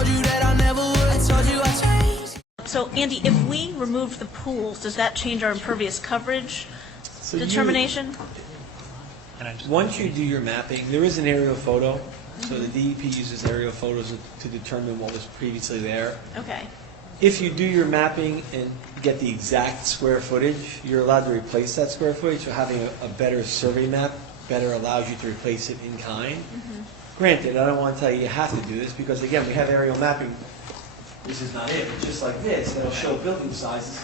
told you that I never would. I told you I changed. So, Andy, if we remove the pools, does that change our impervious coverage determination? Once you do your mapping, there is an aerial photo. So the DEP uses aerial photos to determine what was previously there. Okay. If you do your mapping and get the exact square footage, you're allowed to replace that square footage. So having a better survey map better allows you to replace it in kind. Granted, I don't want to tell you have to do this because, again, we have aerial mapping. This is not it. It's just like this. It'll show building sizes,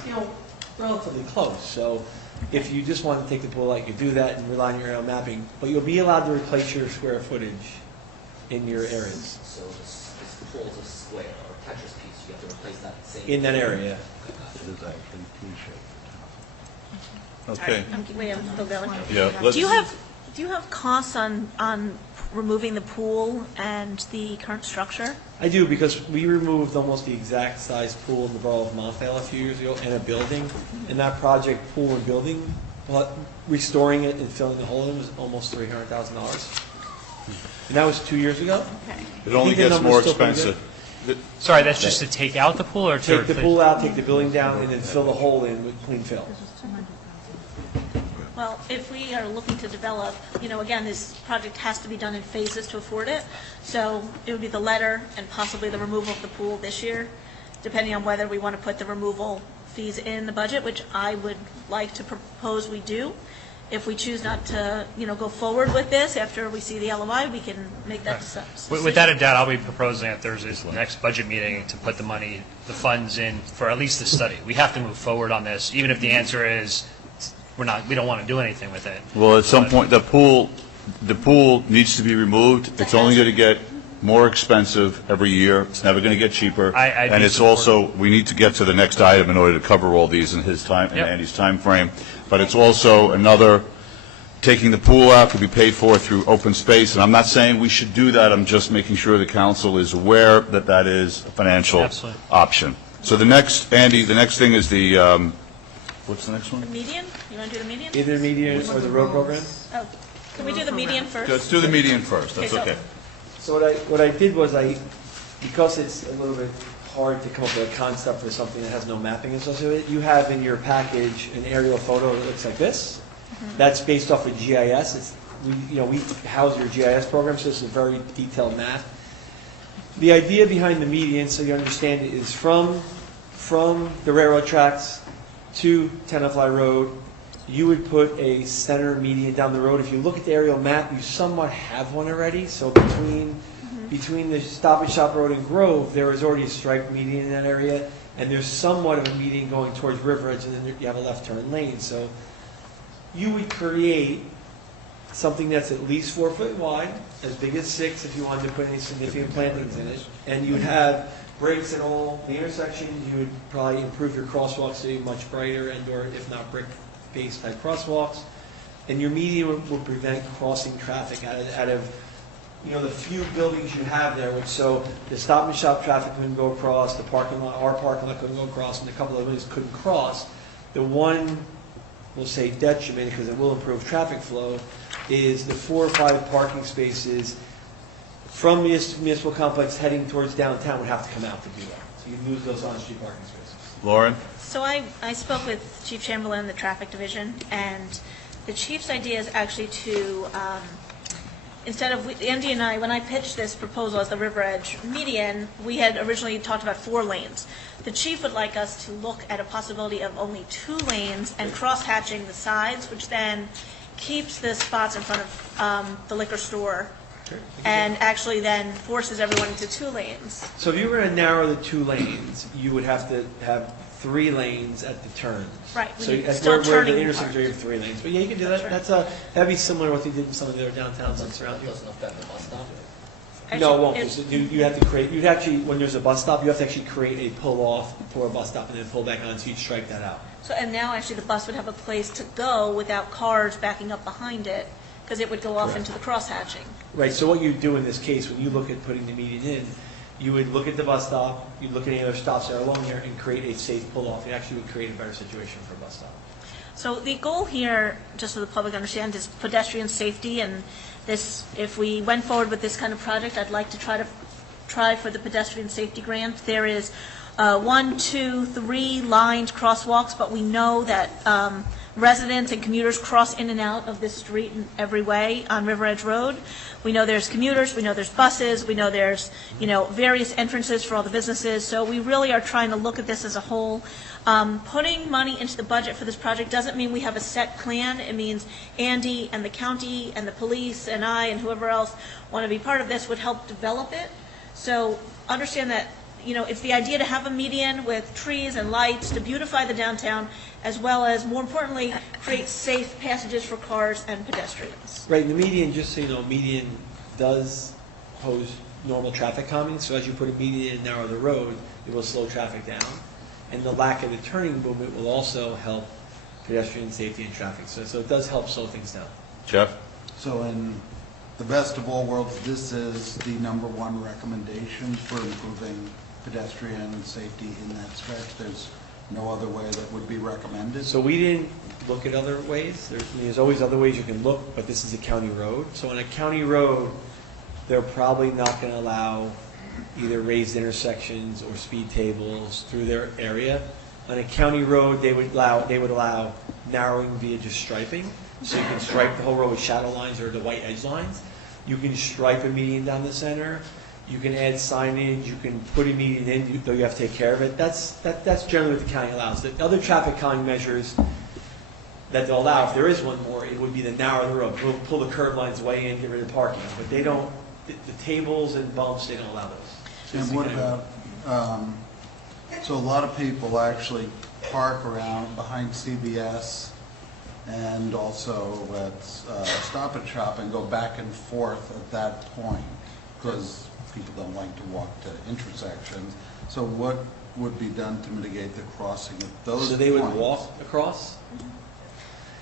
relatively close. So if you just want to take the pool out, you do that and rely on your aerial mapping. But you'll be allowed to replace your square footage in your areas. So this pool is a square or Tetris piece. You have to replace that same. In that area. Okay. Wait, I'm still going. Yeah. Do you have costs on removing the pool and the current structure? I do, because we removed almost the exact size pool in the borough of Montvale a few years ago, and a building. And that project, pool and building, restoring it and filling the hole in was almost $300,000. And that was 2 years ago. Okay. It only gets more expensive. Sorry, that's just to take out the pool or to Take the replace? pool out, take the building down, and then fill the hole in with clean fill. Well, if we are looking to develop, again, this project has to be done in phases to afford it. So it would be the letter and possibly the removal of the pool this year, depending on whether we want to put the removal fees in the budget, which I would like to propose we do. If we choose not to, go forward with this after we see the LOI, we can make that decision. Without a doubt, I'll be proposing at Thursday's next budget meeting to put the funds in for at least the study. We have to move forward on this, even if the answer is we don't want to do anything with it. Well, at some point, the pool needs to be removed. It's only going to get more expensive every year. It's never going to get cheaper. And it's also, we need to get to the next item in order to cover all these in his time, in Andy's time frame. But it's also another, taking the pool out could be paid for through open space. And I'm not saying we should do that. I'm just making sure the council is aware that that is a financial option. So Andy, the next thing is the, what's the next one? The median? You want to do the median? Either median or the road program. Oh, can we do the median first? Let's do the median first. That's okay. So what I did was because it's a little bit hard to come up with a concept for something that has no mapping associated with it, you have in your package an aerial photo that looks like this. That's based off of GIS. We house your GIS program, so it's a very detailed map. The idea behind the median, so you understand it, is from the railroad tracks to Tenafly Road, you would put a center median down the road. If you look at the aerial map, you somewhat have one already. So between the Stop and Shop Road and Grove, there is already a striped median in that area, and there's somewhat of a median going towards River Edge, and then you have a left turn lane. So you would create something that's at least 4 foot wide, as big as 6 if you wanted to put any significant plantings in it, and you would have breaks at all the intersections. You would probably improve your crosswalks to be much brighter and/or if not brick-based type crosswalks, and your median would prevent crossing traffic out of the few buildings you have there. Which so the Stop and Shop traffic couldn't go across, the parking lot, our parking lot couldn't go across, and a couple of buildings couldn't cross. The one, we'll say detriment, because it will improve traffic flow, is the 4 or 5 parking spaces from the municipal complex heading towards downtown would have to come out to do that. So you lose those on-street parking spaces. Lauren? So I spoke with Chief Chamberlain in the traffic division, and the chief's idea is actually to, instead of, Andy and I, when I pitched this proposal as the River Edge median, we had originally talked about 4 lanes. The chief would like us to look at a possibility of only 2 lanes and cross-hatching the sides, which then keeps the spots in front of the liquor store and actually then forces everyone into 2 lanes. So if you were to narrow the 2 lanes, you would have to have 3 lanes at the turns. Right. So where the intersections you have 3 lanes. But yeah, you can do that. That'd be similar to what they did in some of the other downtowns and surrounding. Doesn't affect the bus stop. No, it won't. You have to create. You'd actually, when there's a bus stop, you have to actually create a pull off for a bus stop and then pull back on. So you'd strike that out. So and now actually the bus would have a place to go without cars backing up behind it, because it would go off into the cross-hatching. Right, so what you do in this case, when you look at putting the median in, you would look at the bus stop, you'd look at any other stops that are along there and create a safe pull-off. It actually would create a better situation for a bus stop. So the goal here, just so the public understands, is pedestrian safety, and this, if we went forward with this kind of project, I'd like to try try for the pedestrian safety grant. There is 1, 2, 3 lined crosswalks, but we know that residents and commuters cross in and out of this street in every way on River Edge Road. We know there's commuters, we know there's buses, we know there's, various entrances for all the businesses. So we really are trying to look at this as a whole. Putting money into the budget for this project doesn't mean we have a set plan. It means Andy and the county and the police and I and whoever else want to be part of this would help develop it. So understand that, it's the idea to have a median with trees and lights to beautify the downtown, as well as, more importantly, create safe passages for cars and pedestrians. Right, the median, just so you know, median does pose normal traffic calming, so as you put a median and narrow the road, it will slow traffic down. And the lack of the turning movement will also help pedestrian safety and traffic, so it does help slow things down. Jeff? So in the best of all worlds, this is the #1 recommendation for improving pedestrian safety in that stretch. There's no other way that would be recommended? So we didn't look at other ways. There's always other ways you can look, but this is a county road. So on a county road, they're probably not going to allow either raised intersections or speed tables through their area. On a county road, they would allow narrowing via just striping. So you can stripe the whole road with shadow lines or the white edge lines. You can stripe a median down the center. You can add signage. You can put a median in, though you have to take care of it. That's generally what the county allows. The other traffic calming measures that they'll allow, if there is one more, it would be the narrow the road. Pull the curb lines way in, get rid of parking. But they don't. The tables and bumps, they don't allow those. And what about? So a lot of people actually park around behind CVS and also at Stop and Shop and go back and forth at that point because people don't like to walk to intersections. So what would be done to mitigate the crossing of those points? So they would walk across?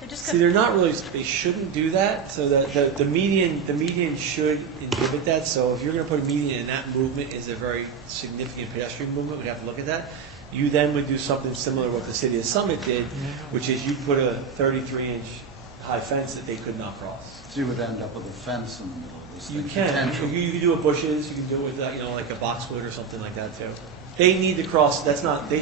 See, they're not really, they shouldn't do that. So the median should inhibit that. So if you're going to put a median and that movement is a very significant pedestrian movement, we'd have to look at that. You then would do something similar to what the city of Summit did, which is you put a 33-inch high fence that they could not cross. So you would end up with a fence in the middle of this You thing, can. potentially. You can do it with bushes. You can do it with like a boxwood or something like that too. They need to cross. They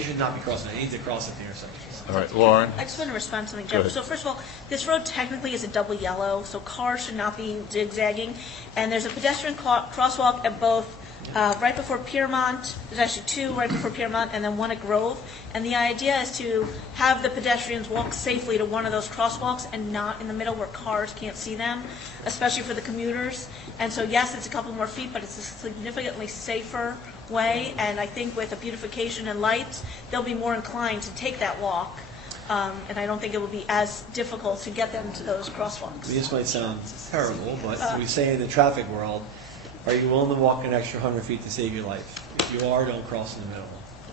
should not be crossing that. They need to cross at the intersection. All right, Lauren? I just want to respond to something, Go Jeff. ahead. So first of all, this road technically is a double yellow, so cars should not be zigzagging. And there's a pedestrian crosswalk at both, right before Piermont. There's actually two right before Piermont and then one at Grove. And the idea is to have the pedestrians walk safely to one of those crosswalks and not in the middle where cars can't see them, especially for the commuters. And so yes, it's a couple more feet, but it's a significantly safer way. And I think with the beautification and lights, they'll be more inclined to take that walk. And I don't think it will be as difficult to get them to those crosswalks. This might sound terrible, but we say in the traffic world, are you willing to walk an extra 100 feet to save your life? If you are, don't cross in the middle.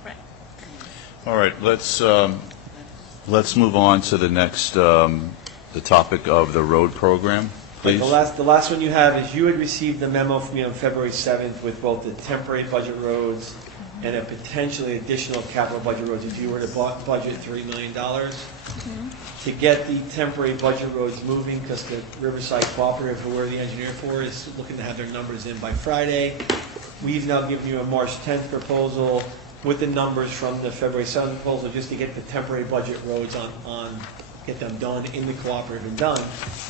Right. All right, let's move on to the next, the topic of the road program, please. The last one you have is you had received the memo from me on February 7th with both the temporary budget roads and a potentially additional capital budget roads if you were to budget $3 million. To get the temporary budget roads moving, because the Riverside Cooperative, who we're the engineer for, is looking to have their numbers in by Friday. We've now given you a March 10th proposal with the numbers from the February 7th proposal just to get the temporary budget roads get them done in the cooperative and done.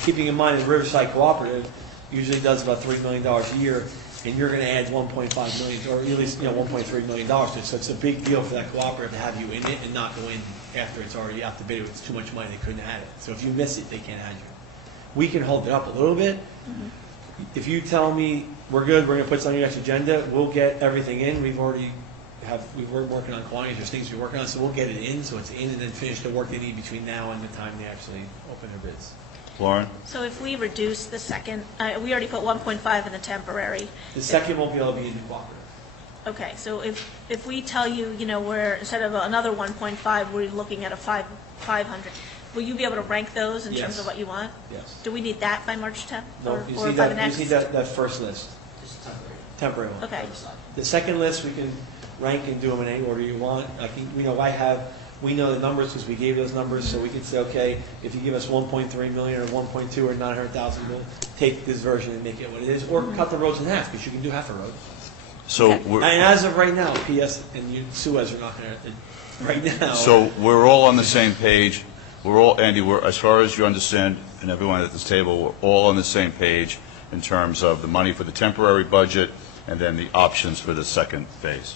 Keeping in mind the Riverside Cooperative usually does about $3 million a year, and you're going to add $1.5 million, or at least $1.3 million to it. So it's a big deal for that cooperative to have you in it and not go in after it's already out the bid. It's too much money, they couldn't add it. So if you miss it, they can't add you. We can hold it up a little bit. If you tell me we're good, we're going to put something on your next agenda, we'll get everything in. We've working on quantities, there's things we're working on, so we'll get it in, so it's in, and then finish the work they need between now and the time they actually open their bids. Lauren? So if we reduce the second, we already put 1.5 in the temporary. The second won't be able to be in the cooperative. Okay, so if we tell you, we're, instead of another 1.5, we're looking at a 500, will you be able to rank those in terms of what you want? Yes. Do we need that by March 10th? No, or you by see the next? that first list, Just temporary. temporary one. Okay. The second list, we can rank and do them in any order you want. We know the numbers because we gave those numbers, so we can say, okay, if you give us 1.3 million or 1.2 or 900,000, we'll take this version and make it what it is, or cut the roads in half, because you can do half a road. So Okay. we're, And as of right now, PS and Suez are not going to, right now. so we're all on the same page. We're all, Andy, we're, as far as you understand, and everyone at this table, we're all on the same page in terms of the money for the temporary budget and then the options for the second phase.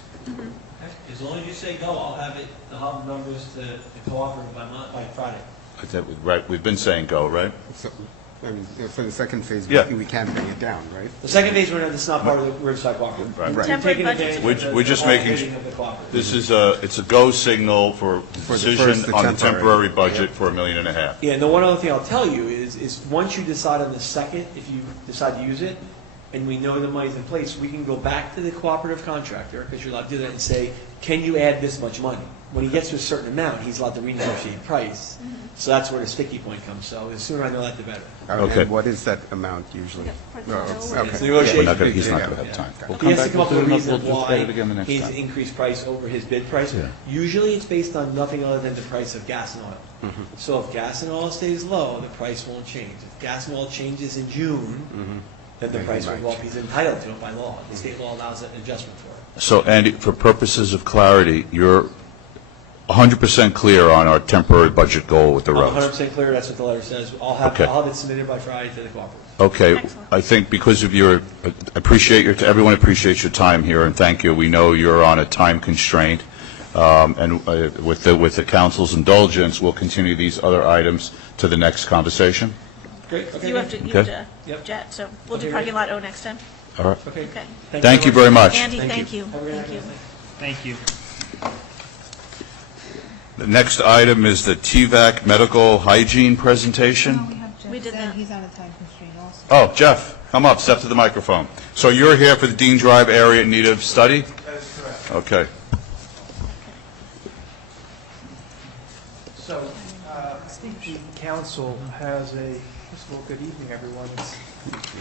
As long as you say go, I'll have the numbers to the cooperative by Friday. Right, we've been saying go, right? So, I mean, for the second phase, Yeah. we can't bring it down, right? The second phase, it's not part of the Riverside Cooperative. Right. You're Temporary taking budget. advantage of We're just making bidding of the cooperative. This is it's a go signal for the decision first, the on the temporary. temporary budget for $1.5 million. Yeah, and the one other thing I'll tell you is once you decide on the second, if you decide to use it, and we know the money's in place, we can go back to the cooperative contractor, because you're allowed to do that, and say, can you add this much money? When he gets to a certain amount, he's allowed to renegotiate price. So that's where the sticky point comes. So the sooner I know that, the better. Okay. And what is that amount usually? It's Okay. negotiation. He's not Yeah. going to have time. We'll He come has to back, come up we'll with a do it, reason we'll just get it why again the next he's time. increased price over his bid price. Yeah. Usually it's based on nothing other than the price of gas and oil. So if gas and oil stays low, the price won't change. If gas and oil changes in June, then the Then price he will might go up. He's entitled to it by law. The state law allows an adjustment for it. So, Andy, for purposes of clarity, you're 100% clear on our temporary budget goal with the I'm roads? 100% clear, that's what the letter says. I'll have it submitted by Friday to the cooperative. Okay, Excellent. I think because of your, everyone appreciates your time here, and thank you. We know you're on a time constraint, and with the council's indulgence, we'll continue these other items to the next conversation. Great, okay. You have to Okay. Yep. jet, so we'll do Okay, parking lot O next time. All right. Okay. Okay. Thank you very much. Andy, thank you. Have a great Thank night. you. Thank you. The next item is the TVAC medical hygiene presentation. No, we have Jeff. We did that. He's on a time constraint also. Oh, Jeff, come up, step to the microphone. So you're here for the Dean Drive area in need of study? That is correct. Okay. So, I think the council has a, first of all, good evening, everyone. It's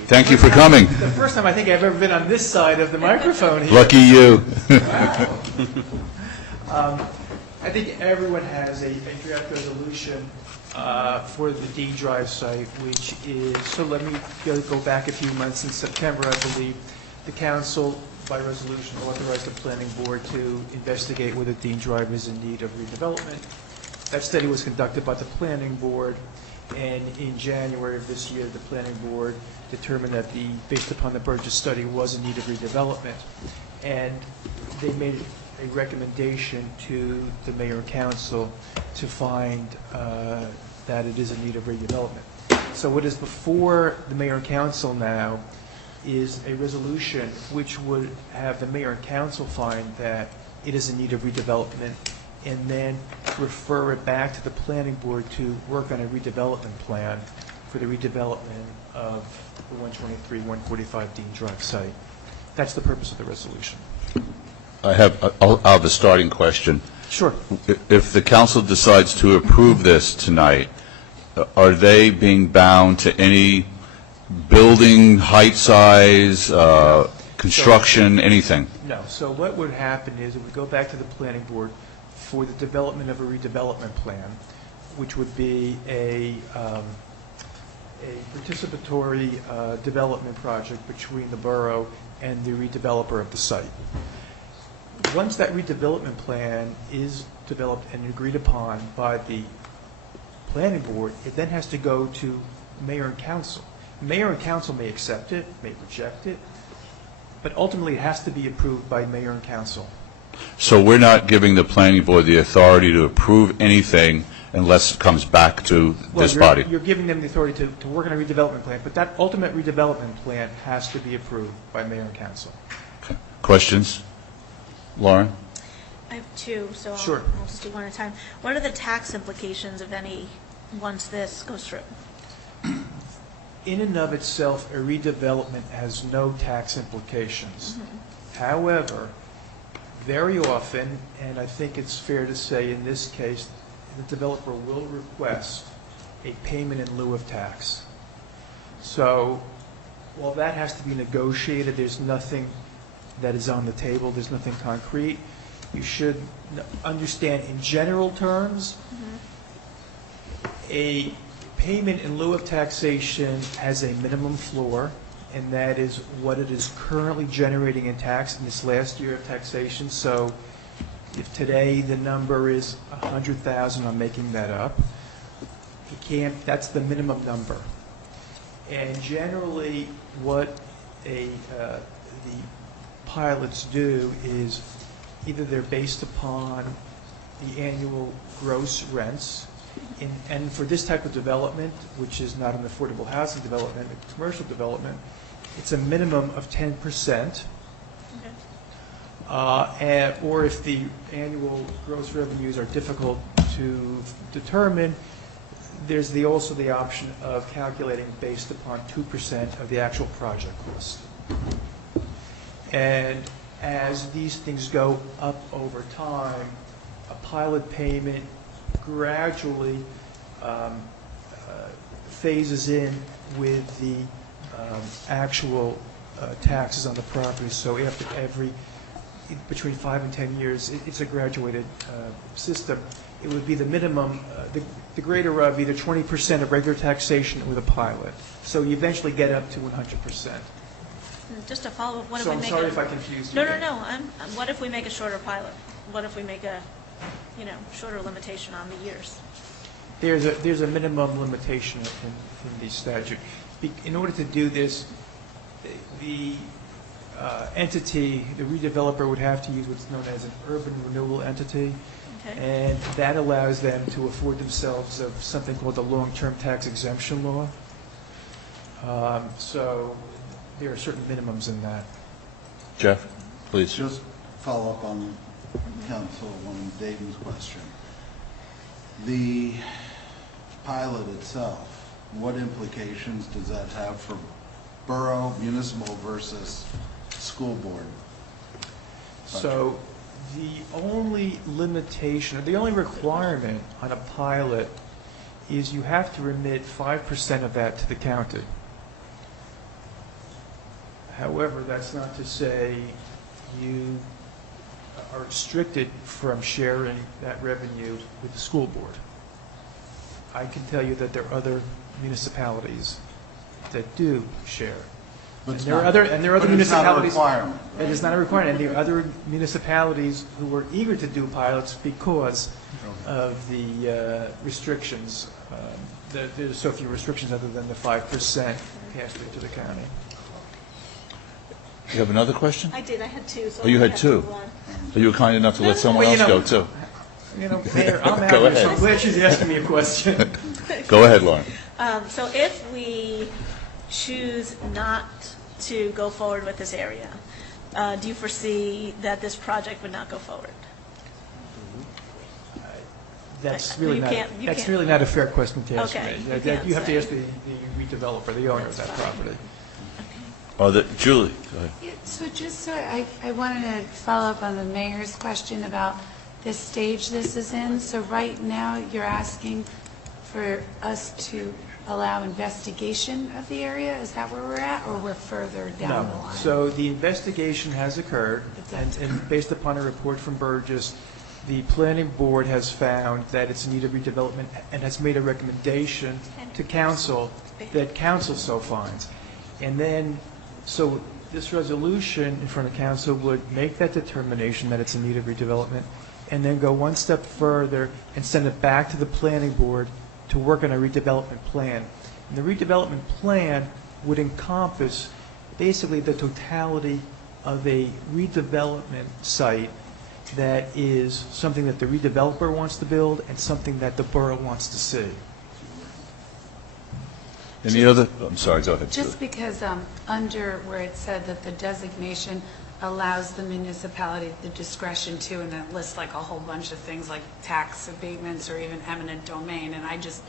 Thank you for coming. the first time I think I've ever been on this side of the microphone here. Lucky you. I think everyone has a draft resolution for the D Drive site, which is, so let me go back a few months. In September, I believe, the council, by resolution, authorized the planning board to investigate whether Dean Drive is in need of redevelopment. That study was conducted by the planning board, and in January of this year, the planning board determined that based upon the Burgess study, was in need of redevelopment. And they made a recommendation to the mayor and council to find that it is in need of redevelopment. So what is before the mayor and council now is a resolution which would have the mayor and council find that it is in need of redevelopment, and then refer it back to the planning board to work on a redevelopment plan for the redevelopment of the 123, 145 Dean Drive site. That's the purpose of the resolution. I'll have a starting question. Sure. If the council decides to approve this tonight, are they being bound to any building, height, size, construction, anything? No. So what would happen is it would go back to the planning board for the development of a redevelopment plan, which would be a participatory development project between the borough and the redeveloper of the site. Once that redevelopment plan is developed and agreed upon by the planning board, it then has to go to mayor and council. Mayor and council may accept it, may reject it, but ultimately it has to be approved by mayor and council. So we're not giving the planning board the authority to approve anything unless it comes back to this Well, body? you're giving them the authority to work on a redevelopment plan, but that ultimate redevelopment plan has to be approved by mayor and council. Questions? Lauren? I have two, so Sure. I'll just do one at a time. What are the tax implications, if any, once this goes through? In and of itself, a redevelopment has no tax implications. However, very often, and I think it's fair to say in this case, the developer will request a payment in lieu of tax. So while that has to be negotiated, there's nothing that is on the table, there's nothing concrete. You should understand in general terms, a payment in lieu of taxation has a minimum floor, and that is what it is currently generating in tax in this last year of taxation. So if today the number is 100,000, I'm making that up, it can't, that's the minimum number. And generally, what the pilots do is either they're based upon the annual gross rents, and for this type of development, which is not an affordable housing development, a commercial development, it's a minimum of 10%. Or if the annual gross revenues are difficult to determine, there's also the option of calculating based upon 2% of the actual project cost. And as these things go up over time, a pilot payment gradually phases in with the actual taxes on the property. So after between 5 and 10 years, it's a graduated system. It would be the minimum, the greater of either 20% of regular taxation with a pilot. So you eventually get up to 100%. Just to follow up, what if So we I'm make sorry a... if I confused you. No, what if we make a shorter pilot? What if we make a, shorter limitation on the years? There's a minimum limitation in the statute. In order to do this, the entity, the redeveloper would have to use what's known as an urban renewal entity, Okay. and that allows them to afford themselves of something called the long-term tax exemption law. So there are certain minimums in that. Jeff, please. Just follow up on Councilwoman Dayton's question. The pilot itself, what implications does that have for borough, municipal versus school board? So the only limitation, or the only requirement on a pilot is you have to remit 5% of that to the county. However, that's not to say you are restricted from sharing that revenue with the school board. I can tell you that there are other municipalities that do share. But And it's there are not- other but it's not a municipalities. requirement. It is not a requirement, and there are other municipalities who were eager to do pilots because of the restrictions. There's so few restrictions other than the 5% passed through to the county. You have another question? I did, I had two. So Oh, you I had have two? to, Are you kind enough to let someone Well, else you know- go, too? Mayor, I'm Go happy, so ahead. I'm glad she's asking me a question. Go ahead, Lauren. So if we choose not to go forward with this area, do you foresee that this project would not go forward? That's You really not, can't- you that's can't- really not a fair question to ask Okay, me. you can't You have to say. ask the redeveloper, the owner of that property. Julie, go ahead. Yeah, so just so I wanted to follow up on the mayor's question about this stage this is in. So right now, you're asking for us to allow investigation of the area? Is that where we're at, or we're further down the No. line? So the investigation has occurred, and based upon a report from Burgess, the planning board has found that it's in need of redevelopment and has made a recommendation to council that council so finds. And then, so this resolution in front of council would make that determination that it's in need of redevelopment, and then go one step further and send it back to the planning board to work on a redevelopment plan. And the redevelopment plan would encompass basically the totality of a redevelopment site that is something that the redeveloper wants to build and something that the borough wants to see. Any other, I'm sorry, go ahead. Just because under where it said that the designation allows the municipality the discretion to, and it lists like a whole bunch of things like tax abatements or even eminent domain, and I just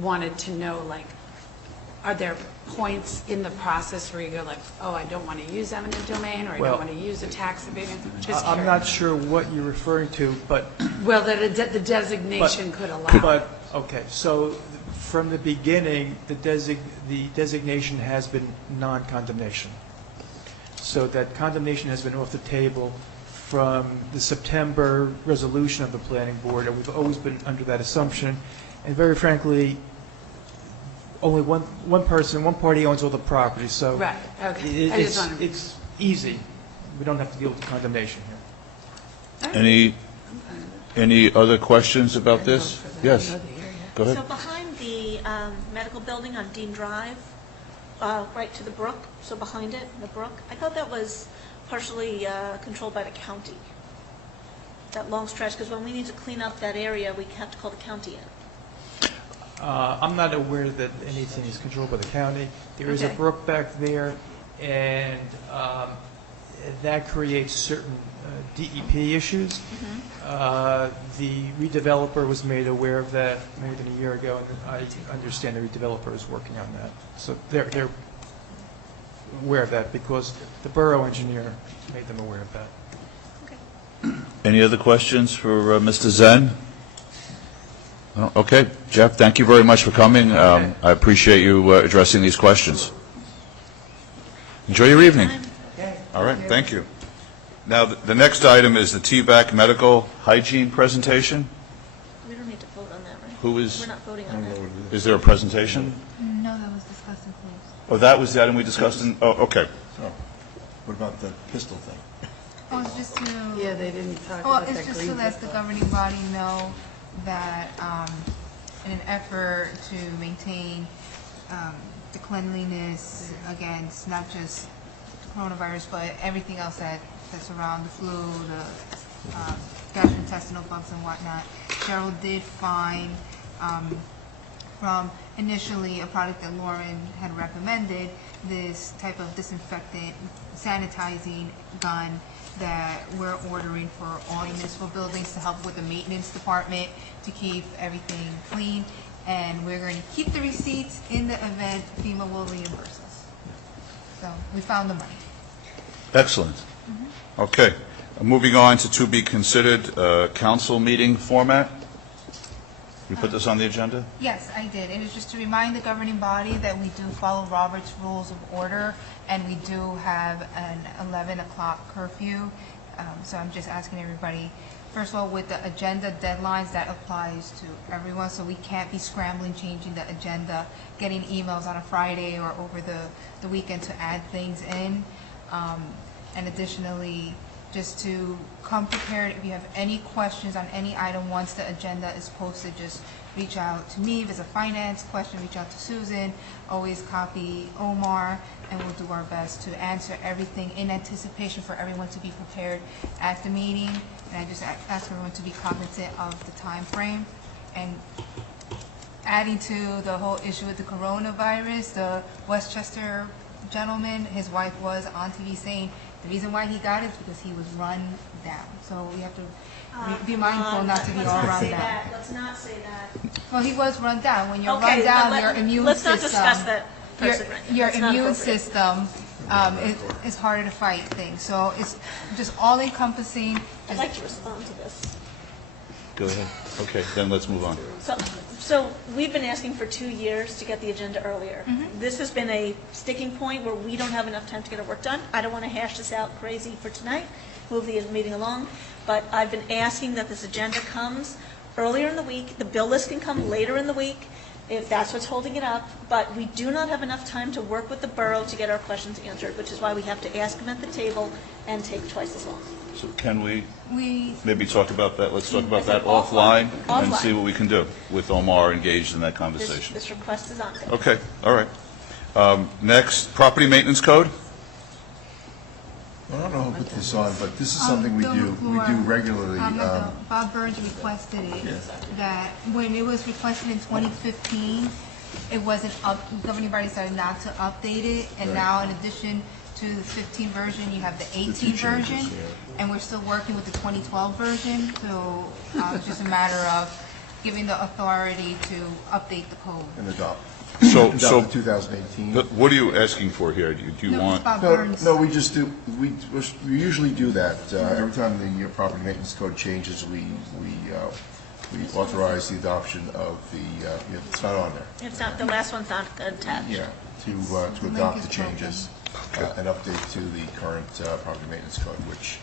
wanted to know, like, are there points in the process where you go like, oh, I don't want to use eminent domain, or I Well, don't want to use a tax abatement? Just I'm not curious. sure what you're referring to, but Well, that the designation could allow. But, okay, so from the beginning, the designation has been non-condemnation. So that condemnation has been off the table from the September resolution of the planning board, and we've always been under that assumption. And very frankly, only one person, one party owns all the property, so. Right, okay. I just wanted- It's easy. We don't have to deal with the condemnation here. Any other questions about this? Yes, go So ahead. behind the medical building on Dean Drive, right to the brook, so behind it, the brook, I thought that was partially controlled by the county, that long stretch, because when we need to clean up that area, we have to call the county in. I'm not aware that anything is controlled by the county. There is a Okay. brook back there, and that creates certain DEP issues. The redeveloper was made aware of that more than a year ago, and I understand the redeveloper is working on that. So they're aware of that because the borough engineer made them aware of that. Any other questions for Mr. Zen? No? Okay, Jeff, thank you very much for coming. I appreciate you addressing these questions. Enjoy your evening. All right, thank you. Now, the next item is the TVAC medical hygiene presentation. We don't need to vote on that, right? Who is, We're not voting on that. is there a presentation? No, that was discussed in closed. Oh, that was the item we discussed in, oh, okay. What about the pistol thing? Oh, it's just to, Yeah, they didn't talk well, about it's that just to green let the governing body know that in an effort to maintain the cleanliness against not just coronavirus, but everything else that's around the flu, the gastrointestinal bugs and whatnot. Cheryl did find from initially a product that Lauren had recommended, this type of disinfectant sanitizing gun that we're ordering for all municipal buildings to help with the maintenance department to keep everything clean. And we're going to keep the receipts in the event FEMA will reimburse us. So we found the money. Excellent. Okay, moving on to be considered council meeting format. We put this on the agenda? Yes, I did. It is just to remind the governing body that we do follow Robert's Rules of Order, and we do have an 11 o'clock curfew. So I'm just asking everybody, first of all, with the agenda deadlines, that applies to everyone, so we can't be scrambling, changing the agenda, getting emails on a Friday or over the weekend to add things in. And additionally, just to come prepared. If you have any questions on any item once the agenda is posted, just reach out to me. If it's a finance question, reach out to Susan. Always copy Omar, and we'll do our best to answer everything in anticipation for everyone to be prepared at the meeting. And I just ask everyone to be cognizant of the time frame. And adding to the whole issue with the coronavirus, the Westchester gentleman, his wife was on TV saying the reason why he got it is because he was run down. So we have to be mindful not to be all run down. Let's not say that. Well, he was run down. When you're Okay, run down, but your immune let's system. not discuss that person right now. Your It's not immune appropriate. system is harder to fight things. So it's just all encompassing. I'd like to respond to this. Go ahead. Okay, then let's move on. So we've been asking for 2 years to get the agenda earlier. This has been a sticking point where we don't have enough time to get our work done. I don't want to hash this out crazy for tonight, move the meeting along, but I've been asking that this agenda comes earlier in the week. The bill list can come later in the week if that's what's holding it up, but we do not have enough time to work with the borough to get our questions answered, which is why we have to ask them at the table and take twice as long. So can we We maybe talk about that, let's talk about I said that offline and offline. see what we can do with Omar engaged in that conversation. This request is ongoing. Okay, all right. Next, property maintenance code? I don't know who put this on, but this is something we do regularly. Bob Burns requested it, that when it was requested in 2015, it wasn't up, the governing body decided not to update it, and now in addition to the 15 version, you have the 18 version, and we're still working with the 2012 version, so it's just a matter of giving the authority to update the code. And adopt. So, Adopt 2018. what are you asking for here? Do you No, want? it's Bob Burns. No, we just do, we usually do that. Every time the property maintenance code changes, we authorize the adoption of the, it's not on there. It's not, the last one's not attached. Yeah, to adopt the changes and update to the current property maintenance code, which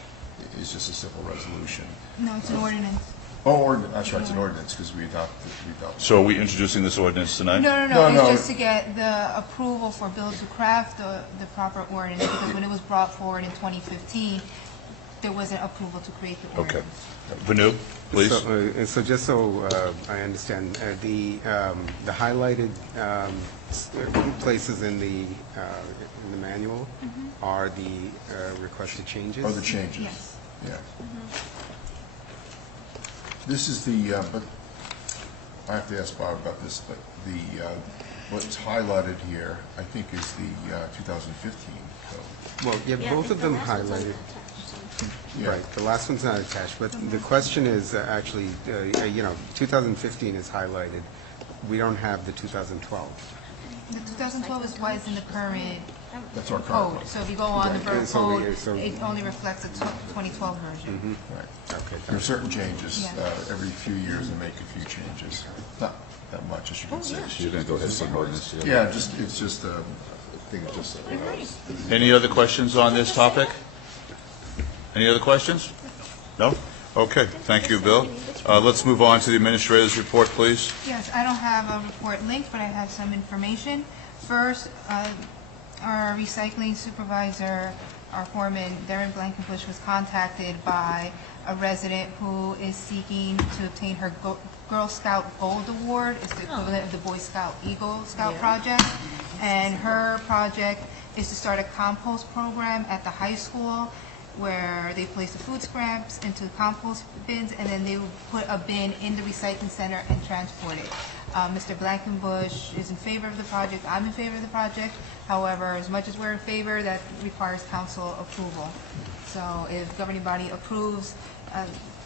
is just a simple resolution. No, it's an ordinance. That's right, it's an ordinance, because we adopted. So are we introducing this ordinance tonight? No, No, it's no. just to get the approval for Bill to craft the proper ordinance, because when it was brought forward in 2015, there wasn't approval to create the Okay. ordinance. Vanu, please. So just so I understand, the highlighted places in the manual are the requested changes? Oh, the changes? Yes. Yeah. This is the, but I have to ask Bob about this, but what's highlighted here, I think, is the 2015 code. Well, yeah, both of them highlighted. Yeah. Right, the last one's not attached, but the question is actually, 2015 is highlighted. We don't have the 2012. The 2012 is what is in the current That's our current code. So if you go on the borough code, so- it only reflects the 2012 version. Right. Okay. There are certain changes, Yeah. every few years they make a few changes. Not that much, as you can see. You're going to go ahead for an ordinance? Yeah, it's just, I think it's just, Any other questions on this topic? Any other questions? No? Okay, thank you, Bill. Let's move on to the administrator's report, please. Yes, I don't have a report link, but I have some information. First, our recycling supervisor, our foreman, Darren Blankenbush, was contacted by a resident who is seeking to obtain her Girl Scout Gold Award. It's the equivalent of the Boy Scout Eagle Scout project. And her project is to start a compost program at the high school where they place the food scraps into compost bins, and then they will put a bin in the recycling center and transport it. Mr. Blankenbush is in favor of the project. I'm in favor of the project. However, as much as we're in favor, that requires council approval. So if governing body approves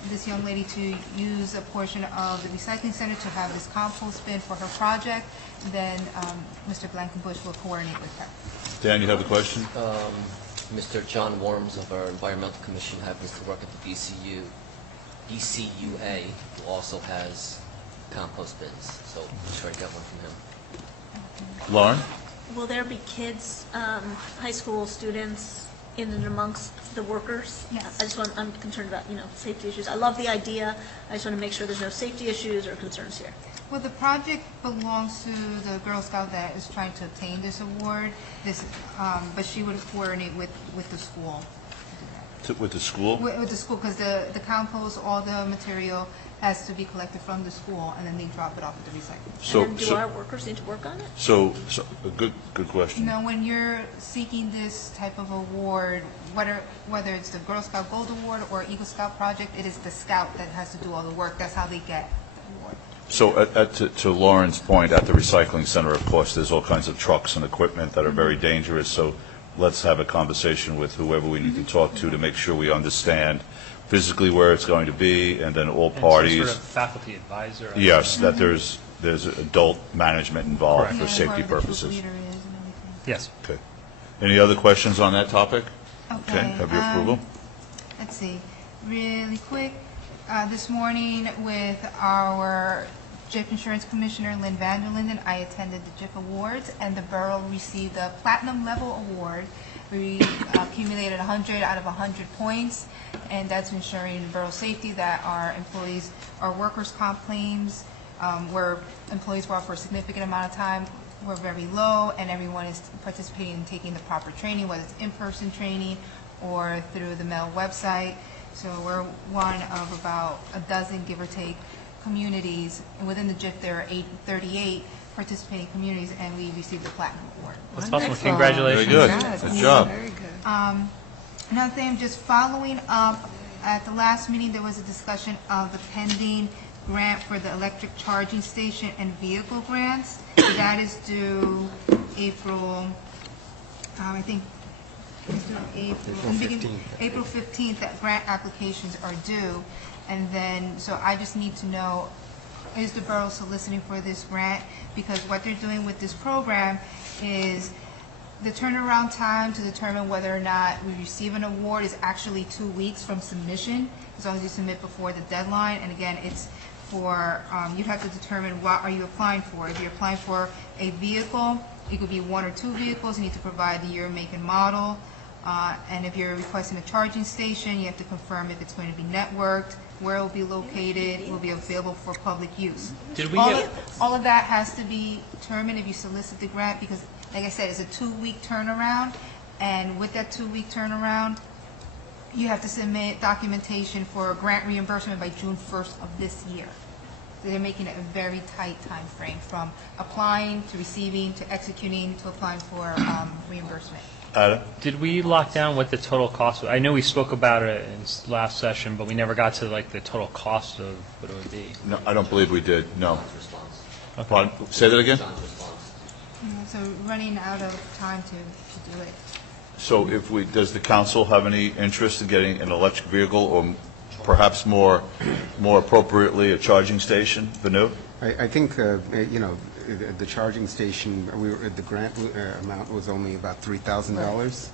this young lady to use a portion of the recycling center to have this compost bin for her project, then Mr. Blankenbush will coordinate with her. Dan, you have a question? Mr. John Worms of our Environmental Commission happens to work at the BCUA, who also has compost bins, so I'm sure I get one from him. Lauren? Will there be kids, high school students in and amongst the workers? Yes. I'm concerned about, safety issues. I love the idea. I just want to make sure there's no safety issues or concerns here. Well, the project belongs to the Girl Scout that is trying to obtain this award, but she would coordinate with the school. With the school? With the school, because the compost, all the material has to be collected from the school, and then they drop it off at the recycling. And then do our workers need to work on it? So a good question. Now, when you're seeking this type of award, whether it's the Girl Scout Gold Award or Eagle Scout project, it is the scout that has to do all the work. That's how they get the award. So to Lauren's point, at the recycling center, of course, there's all kinds of trucks and equipment that are very dangerous, so let's have a conversation with whoever we need to talk to make sure we understand physically where it's going to be, and then all And some parties. sort of faculty advisor. Yes, that there's adult management involved for Yeah, safety whoever the troop purposes. leader is and everything. Yes. Okay. Any other questions on that topic? Okay, have your approval? Let's see, really quick. This morning with our JIF Insurance Commissioner, Lynn Vanderlinden, I attended the JIF Awards, and the borough received a platinum level award. We accumulated 100 out of 100 points, and that's ensuring borough safety, that our workers' comp claims, where employees were out for a significant amount of time, were very low, and everyone is participating in taking the proper training, whether it's in-person training or through the Mel website. So we're one of about a dozen, give or take, communities, and within the JIF there are 38 participating communities, and we received the platinum award. That's awesome. Congratulations. Very good. Good job. Very good. Another thing, just following up, at the last meeting, there was a discussion of the pending grant for the electric charging station and vehicle grants. That is due April, I think, it's due April 15th, that grant applications are due. And then, so I just need to know, is the borough soliciting for this grant? Because what they're doing with this program is the turnaround time to determine whether or not we receive an award is actually 2 weeks from submission, as long as you submit before the deadline. And again, it's for, you'd have to determine what are you applying for. If you're applying for a vehicle, it could be 1 or 2 vehicles. You need to provide the year, make, and model. And if you're requesting a charging station, you have to confirm if it's going to be networked, where it will be located, will be available for public use. Did we get- All of that has to be determined if you solicit the grant, because, like I said, it's a 2-week turnaround, and with that 2-week turnaround, you have to submit documentation for grant reimbursement by June 1st of this year. So they're making it a very tight time frame, from applying to receiving to executing to applying for reimbursement. Adam? Did we lock down what the total cost was? I know we spoke about it in last session, but we never got to like the total cost of what it would be. No, I don't believe we did, no. John's response. Pardon? Say that again? John's response. So running out of time to do it. So if we, does the council have any interest in getting an electric vehicle, or perhaps more appropriately, a charging station? Vanu? I think, the charging station, the grant amount was only about $3,000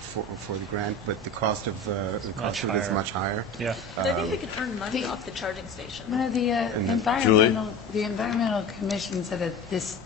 for the grant, but the cost of it is much higher. Yeah. But I think we could earn money off the charging station. No, the environmental commission said at this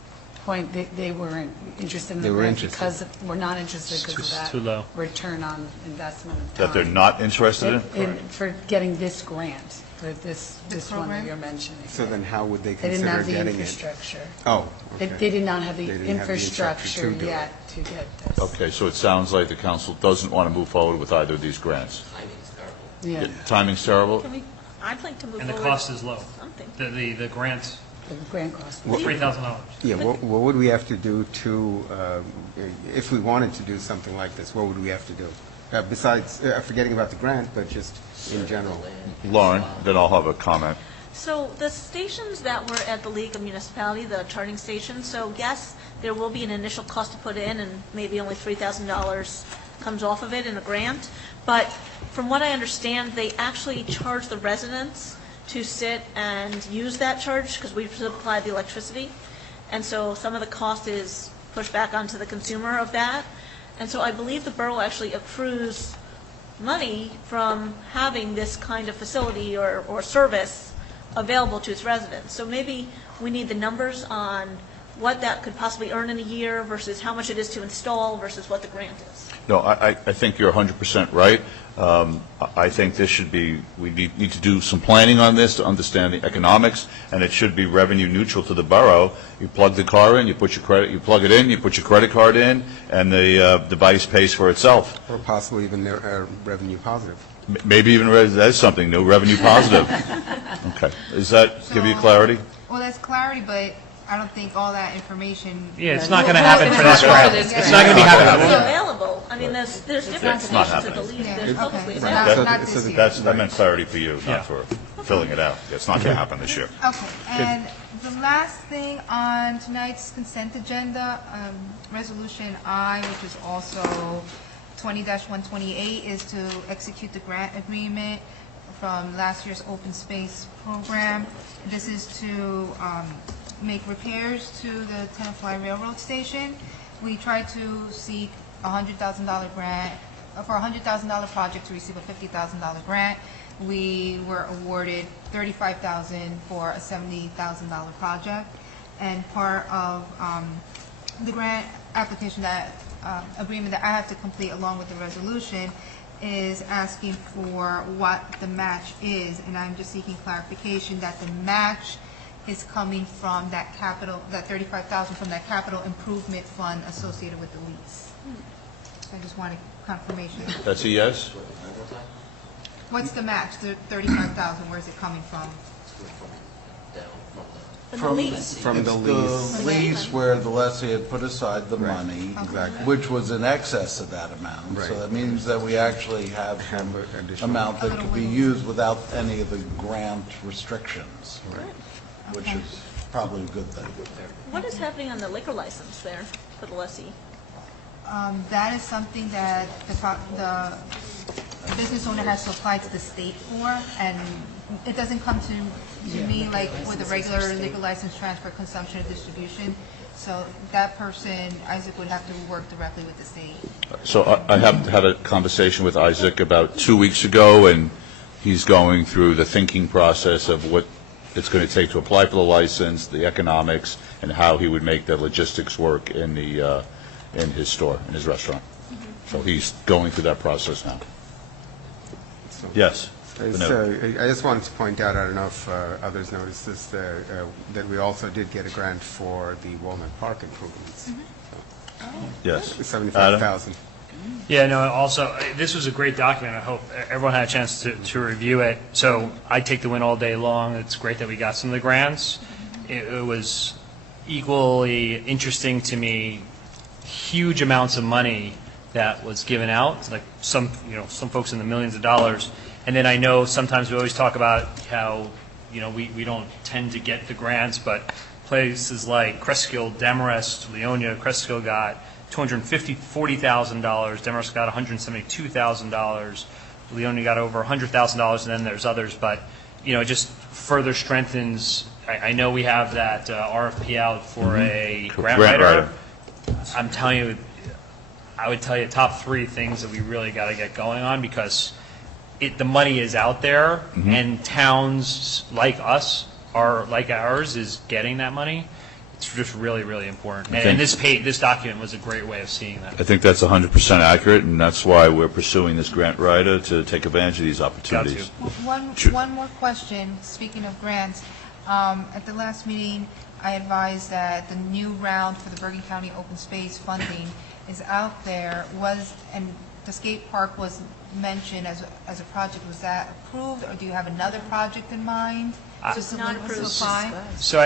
point they weren't interested in the They were grant interested. because we're not interested because of that too low. return on investment of time. That they're not interested in? For getting this grant, for this one that program? you're mentioning. So then how would they They didn't consider have the getting it? infrastructure. Oh, They okay. did not have the They didn't have the infrastructure to do it. yet to get this. Okay, so it sounds like the council doesn't want to move forward with either of these grants. Timing's terrible. Yeah, Timing's terrible? Can we, I'd like to move And forward. the cost is low. Something. The grant, the grant cost. $3,000. Yeah, what would we have to do to, if we wanted to do something like this, what would we have to do? Besides, forgetting about the grant, but just in general. Lauren, then I'll have a comment. So the stations that were at the League of Municipality, the charging stations, so yes, there will be an initial cost to put in, and maybe only $3,000 comes off of it in a grant. But from what I understand, they actually charge the residents to sit and use that charge, because we supply the electricity. And so some of the cost is pushed back onto the consumer of that. And so I believe the borough actually accrues money from having this kind of facility or service available to its residents. So maybe we need the numbers on what that could possibly earn in a year versus how much it is to install versus what the grant is. No, I think you're 100% right. I think this should be, we need to do some planning on this to understand the economics, and it should be revenue neutral to the borough. You plug the car in, you plug it in, you put your credit card in, and the device pays for itself. Or possibly even revenue positive. Maybe even that's something new, revenue positive. Okay, does that give you clarity? Well, that's clarity, but I don't think all that information. Yeah, it's not going to happen for this grant. It's not going to be It's happening. available. I mean, there's different It's not stations, I happening. believe, Yeah, there's okay. publicly So available. not this year. That's, I meant clarity for you, Yeah. not for filling it out. It's not going to happen this year. Okay, and the last thing on tonight's consent agenda, Resolution I, which is also 20-128, is to execute the grant agreement from last year's open space program. This is to make repairs to the Tenafly Railroad Station. We tried to seek a $100,000 grant, for a $100,000 project to receive a $50,000 grant. We were awarded $35,000 for a $70,000 project. And part of the grant application agreement that I have to complete along with the resolution is asking for what the match is, and I'm just seeking clarification that the match is coming from that capital, that $35,000 from that capital improvement fund associated with the lease. So I just wanted confirmation. That's a yes? What's the match, the $35,000, where's it coming from? From the lease. From the It's lease. the lease where the lessee had put aside the money, Exactly. which was in excess of that amount. Right. So that means that we actually have some Have additional- amount that could be used without any of the grant restrictions, which is probably a good thing. What is happening on the liquor license there for the lessee? That is something that the business owner has to apply to the state for, and it doesn't come to me like with a regular liquor license transfer, consumption, or distribution. So that person, Isaac, would have to work directly with the state. So I have had a conversation with Isaac about 2 weeks ago, and he's going through the thinking process of what it's going to take to apply for the license, the economics, and how he would make the logistics work in his store, in his restaurant. So he's going through that process now. Yes. So I just wanted to point out, I don't know if others noticed this, that we also did get a grant for the Walnut Park improvements. Yes. 75,000. Yeah, no, also, this was a great document. I hope everyone had a chance to review it. So I take the win all day long. It's great that we got some of the grants. It was equally interesting to me, huge amounts of money that was given out, like some folks in the millions of dollars. And then I know sometimes we always talk about how, we don't tend to get the grants, but places like Cresskill, Demarest, Leonia, Cresskill got $240,000. Demarest got $172,000. Leonia got over $100,000, and then there's others. But, it just further strengthens. I know we have that RFP out for a grant writer. I'm telling you, I would tell you top 3 things that we really got to get going on, because the money is out there, and towns like us like ours is getting that money. It's just really, really important. And this document was a great way of seeing that. I think that's 100% accurate, and that's why we're pursuing this grant writer, to take advantage of these opportunities. One more question, speaking of grants. At the last meeting, I advised that the new round for the Bergen County Open Space funding is out there. And the skate park was mentioned as a project. Was that approved, or do you have another project in mind? Just not approved. So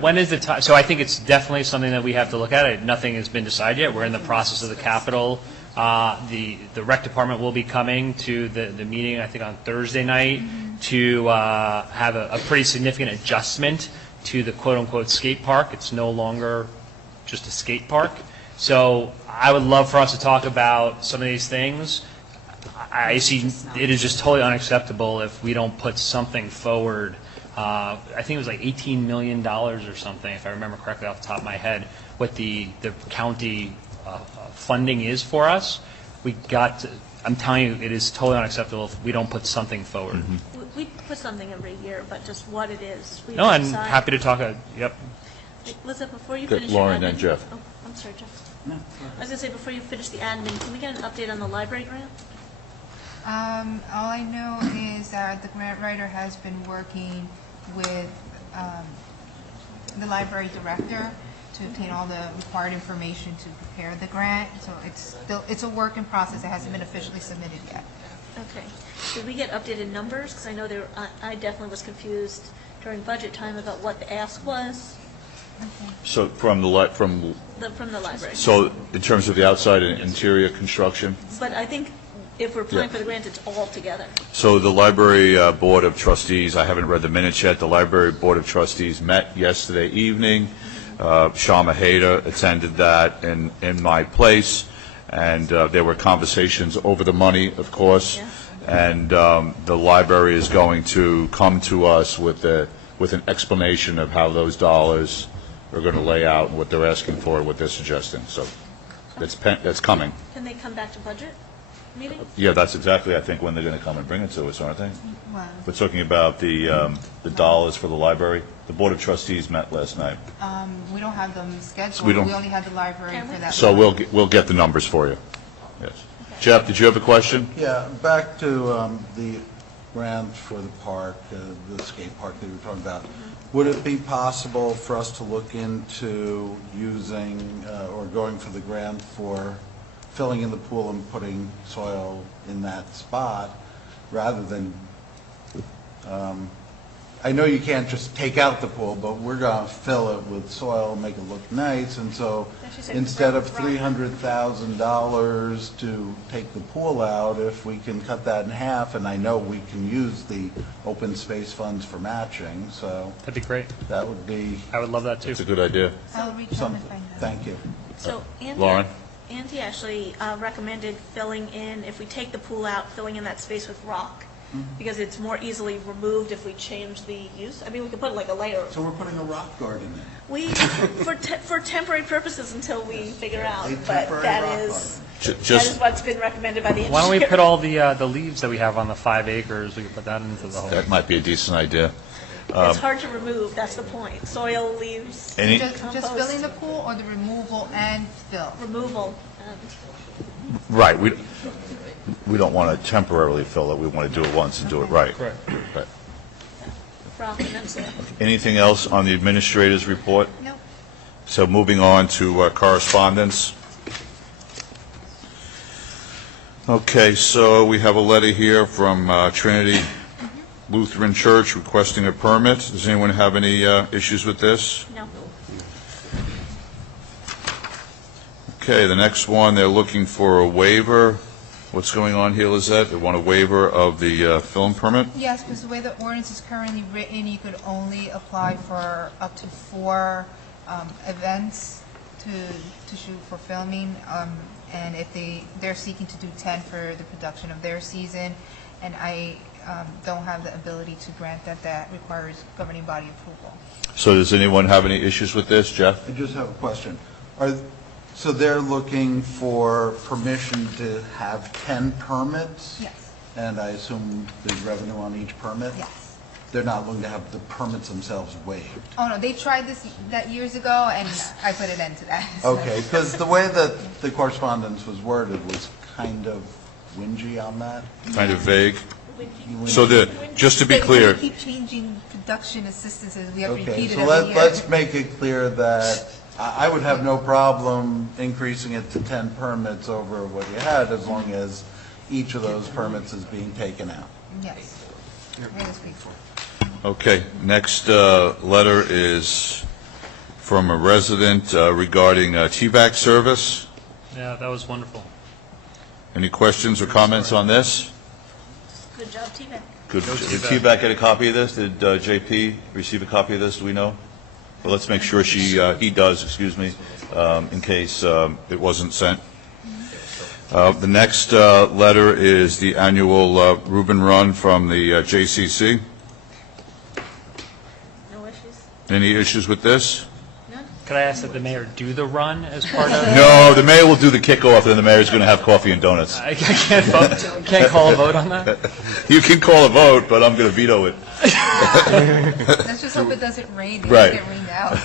when is the time? So I think it's definitely something that we have to look at. Nothing has been decided yet. We're in the process of the capital. The rec department will be coming to the meeting, I think, on Thursday night to have a pretty significant adjustment to the quote-unquote skate park. It's no longer just a skate park. So I would love for us to talk about some of these things. I see it is just totally unacceptable if we don't put something forward. I think it was like $18 million or something, if I remember correctly off the top of my head, what the county funding is for us. I'm telling you, it is totally unacceptable if we don't put something forward. We put something every year, but just what it is. No, I'm happy to talk. Yep. Lisa, before you Good. finish your Lauren, admin. then Jeff. Oh, I'm sorry, Jeff. No. I was going to say, before you finish the admin, can we get an update on the library grant? All I know is that the grant writer has been working with the library director to obtain all the required information to prepare the grant. So it's a work in process. It hasn't been officially submitted yet. Okay. Did we get updated numbers? Because I know I definitely was confused during budget time about what the ask was. Okay. So from the library. So in terms of the outside and interior construction. But I think if we're applying for the grant, it's all together. So the library board of trustees, I haven't read the minutes yet. The library board of trustees met yesterday evening. Shama Hayda attended that in my place, and there were conversations over the money, of course. Yeah. And the library is going to come to us with an explanation of how those dollars are going to lay out and what they're asking for and what they're suggesting. So that's coming. Can they come back to budget meeting? Yeah, that's exactly, I think, when they're going to come and bring it to us, aren't they? Well, We're talking about the dollars for the library. The Board of Trustees met last night. we don't have them scheduled. We don't- We only had the library for that. So we'll get the numbers for you. Yes. Jeff, did you have a question? Yeah, back to the grant for the park, the skate park that you were talking about. Would it be possible for us to look into using or going for the grant for filling in the pool and putting soil in that spot rather than, I know you can't just take out the pool, but we're going to fill it with soil, make it look nice, and so instead of $300,000 to take the pool out, if we can cut that in half, and I know we can use the open space funds for matching, so That'd be great. that would be I would love that too. It's a good idea. I'll reach out something. and find out. Thank you. So Lauren? Andy actually recommended filling in, if we take the pool out, filling in that space with rock, because it's more easily removed if we change the use. I mean, we could put like a layer. So we're putting a rock garden in. For temporary purposes until we figure out, A but temporary that rock is Just, what's been recommended by the engineer. Why don't we put all the leaves that we have on the 5 acres? We could put that into the whole. that might be a decent idea. It's hard to remove, that's the point. Soil, leaves, Any- Just compost. filling the pool or the removal and fill? Removal. Right, we don't want to temporarily fill it, we want to do it once and do it right. Correct. Right. Ralph, and that's it. Anything else on the administrator's report? No. So moving on to correspondence. Okay, so we have a letter here from Trinity Lutheran Church requesting a permit. Does anyone have any issues with this? No. Okay, the next one, they're looking for a waiver. What's going on here, Lizette? They want a waiver of the film permit? Yes, because the way the ordinance is currently written, you could only apply for up to 4 events to shoot for filming, and if they're seeking to do 10 for the production of their season, and I don't have the ability to grant that. That requires governing body approval. So does anyone have any issues with this, Jeff? I just have a question. So they're looking for permission to have 10 permits? Yes. And I assume there's revenue on each permit? Yes. They're not looking to have the permits themselves waived? Oh, no, they tried that years ago, and I put an end to that. Okay, because the way that the correspondence was worded was kind of whingy on that. Kind of vague? So just to be clear, We keep changing production assistances, we have to Okay, repeat it so every year. let's make it clear that I would have no problem increasing it to 10 permits over what you had, as long as each of those permits is being taken out. Yes. Really speak for it. okay, next letter is from a resident regarding TVAC service. Yeah, that was wonderful. Any questions or comments on this? Good job, T-Back. Did TVAC get a copy of this? Did JP receive a copy of this? Do we know? Well, let's make sure he does, excuse me, in case it wasn't sent. The next letter is the annual Reuben Run from the JCC. No issues? Any issues with this? None? Could I ask that the mayor do the run as part of? No, the mayor will do the kickoff, and then the mayor's going to have coffee and donuts. I can't vote. Can't call a vote on that. You can call a vote, but I'm going to veto it. Let's just hope it doesn't rain, it Right. doesn't get rained out.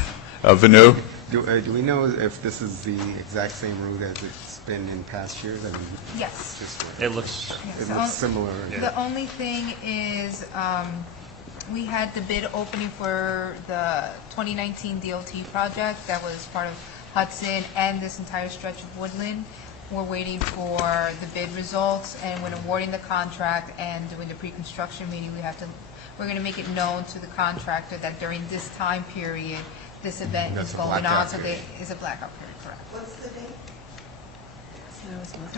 Vanu? Do we know if this is the exact same route as it's been in past years? I mean, Yes. just, It looks, it So looks similar. The only thing is, we had the bid opening for the 2019 DOT project that was part of Hudson and this entire stretch of Woodland. We're waiting for the bid results, and when awarding the contract and doing the pre-construction meeting, we're going to make it known to the contractor that during this time period, this event That's is a going on, blackout so period. it's a blackout period, correct. What's the date?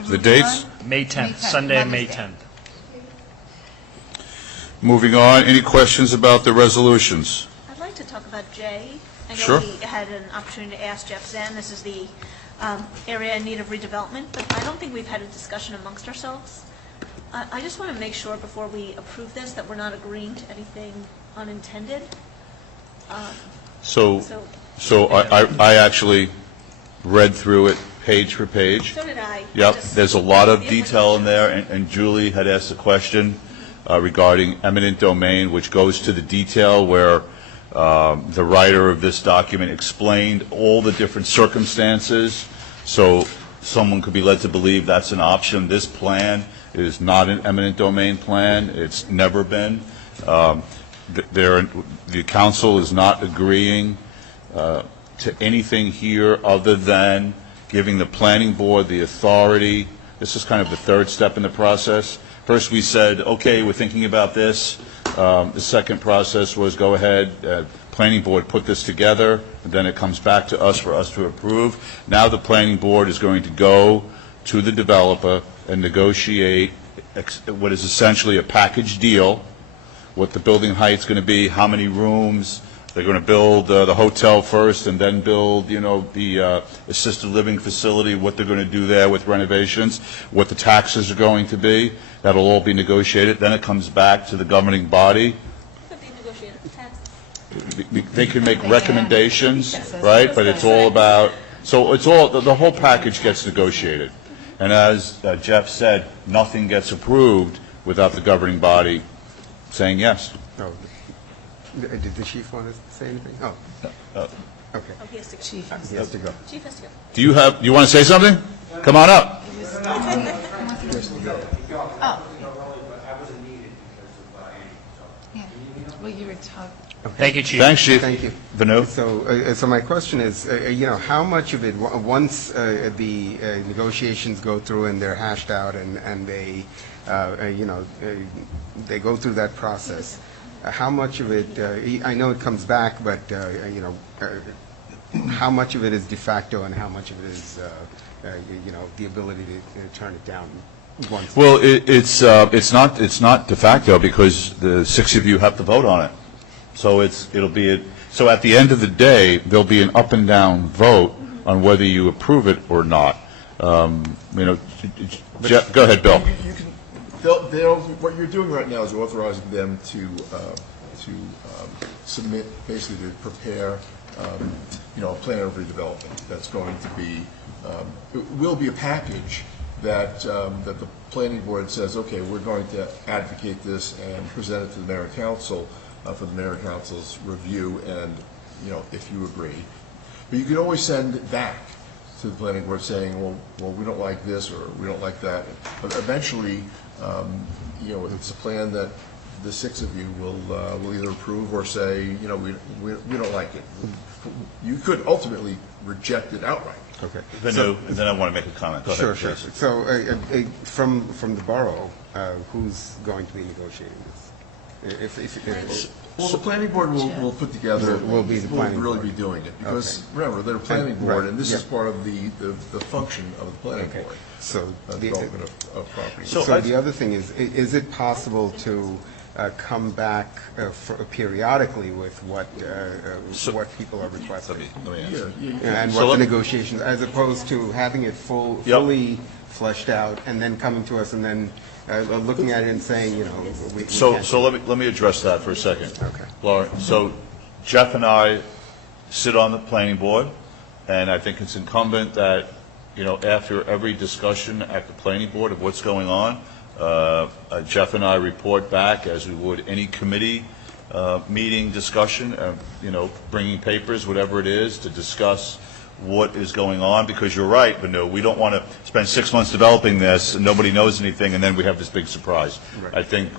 The dates? May 10th, Sunday, May 10th. Moving on, any questions about the resolutions? I'd like to talk about J. I know Sure. we had an opportunity to ask Jeff Zen. This is the area in need of redevelopment, but I don't think we've had a discussion amongst ourselves. I just want to make sure before we approve this that we're not agreeing to anything unintended. So So, I actually read through it page for page. so did I. Yep, Just- there's a lot of the detail in there, implications. and Julie had asked a question regarding eminent domain, which goes to the detail where the writer of this document explained all the different circumstances, so someone could be led to believe that's an option. This plan is not an eminent domain plan. It's never been. The council is not agreeing to anything here other than giving the planning board the authority. This is kind of the third step in the process. First, we said, okay, we're thinking about this. The second process was, go ahead, planning board put this together, and then it comes back to us for us to approve. Now the planning board is going to go to the developer and negotiate what is essentially a package deal, what the building height's going to be, how many rooms. They're going to build the hotel first and then build, the assisted living facility, what they're going to do there with renovations, what the taxes are going to be. That'll all be negotiated. Then it comes back to the governing body. Could be negotiated taxes. They can make recommendations, right? But it's all about, so it's all, the whole package gets negotiated. And as Jeff said, nothing gets approved without the governing body saying yes. Oh, did the chief want to say anything? Oh, okay. Oh, he has to go. He has to go. Chief has to go. Do you want to say something? Come on up. He was Oh. Yeah. Well, you were talking. Thank you, Chief. Thanks, Chief. Thank you. Vanu? So my question is, how much of it, once the negotiations go through and they're hashed out and they, they go through that process, how much of it, I know it comes back, but, how much of it is de facto and how much of it is, the ability to turn it down once? Well, it's not de facto because the 6 of you have to vote on it. So so at the end of the day, there'll be an up and down vote on whether you approve it or not. Go ahead, Bill. What you're doing right now is authorizing them to submit, basically to prepare, a plan of redevelopment that's going to be, it will be a package that the planning board says, okay, we're going to advocate this and present it to the mayor and council for the mayor and council's review and, if you agree. But you can always send it back to the planning board saying, well, we don't like this or we don't like that. But eventually, it's a plan that the 6 of you will either approve or say, we don't like it. You could ultimately reject it outright. Okay. Vanu, and then I want to make a comment. Go ahead. Sure. So from the borough, who's going to be negotiating this? Well, the planning board will put together, will be the planning really board. be doing it, because remember, they're a planning board, and this is part of the function of the planning board. So Development of property. So the other thing is it possible to come back periodically with what people are requesting? Let me answer. And what the negotiations, as opposed to having it fully fleshed out and then coming to us and then looking at it and saying, we can't. So let me address that for a second. Okay. Laura, so Jeff and I sit on the planning board, and I think it's incumbent that, after every discussion at the planning board of what's going on, Jeff and I report back as we would any committee meeting discussion, bringing papers, whatever it is, to discuss what is going on, because you're right, Vanu, we don't want to spend 6 months developing this and nobody knows anything and then we have this big surprise. Right. I think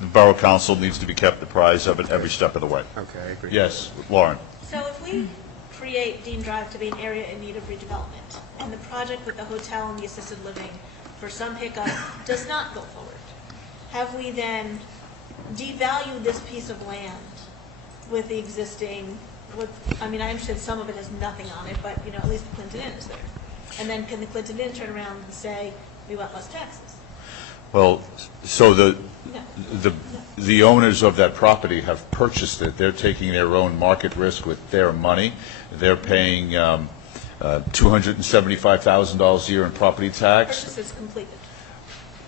the Borough Council needs to be kept apprised of it every step of the way. Okay, I agree. Yes, Lauren. So if we create Dean Drive to be an area in need of redevelopment, and the project with the hotel and the assisted living, for some hiccup, does not go forward, have we then devalued this piece of land with the existing, I understand some of it has nothing on it, but, at least the Clinton Inn is there. And then can the Clinton Inn turn around and say, we want less taxes? Well, so No. the owners of that property have purchased it. They're taking their own market risk with their money. They're paying $275,000 a year in property tax. Purchase is completed.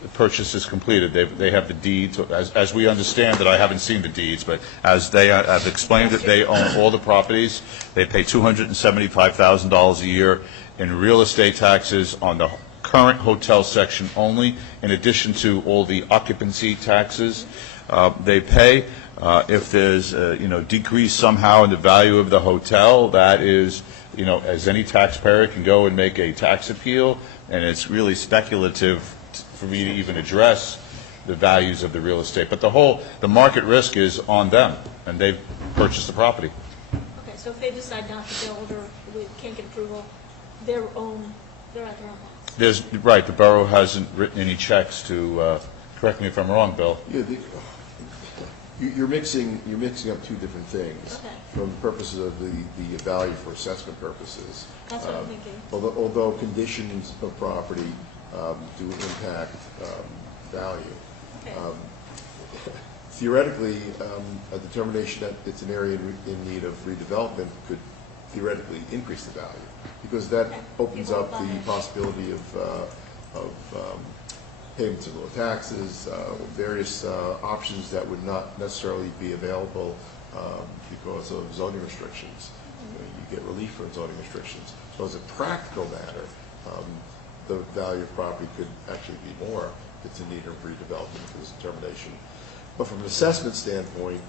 The purchase is completed. They have the deeds, as we understand it. I haven't seen the deeds, but as they have explained it, they own all the properties. They pay $275,000 a year in real estate taxes on the current hotel section only, in addition to all the occupancy taxes they pay. If there's decrease somehow in the value of the hotel, that is, as any taxpayer can go and make a tax appeal, and it's really speculative for me to even address the values of the real estate. But the market risk is on them, and they've purchased the property. Okay, so if they decide not to build or we can't get approval, they're at their own loss. Right, the borough hasn't written any checks to, correct me if I'm wrong, Bill. Yeah, you're mixing up two different things. Okay. From purposes of the value for assessment purposes. That's what I'm thinking. Although conditions of property do impact value. Okay. Theoretically, a determination that it's an area in need of redevelopment could theoretically increase the value, because that opens up the possibility of payments of low taxes, various options that would not necessarily be available because of zoning restrictions. You get relief from zoning restrictions. So as a practical matter, the value of property could actually be more if it's in need of redevelopment for this determination. But from an assessment standpoint,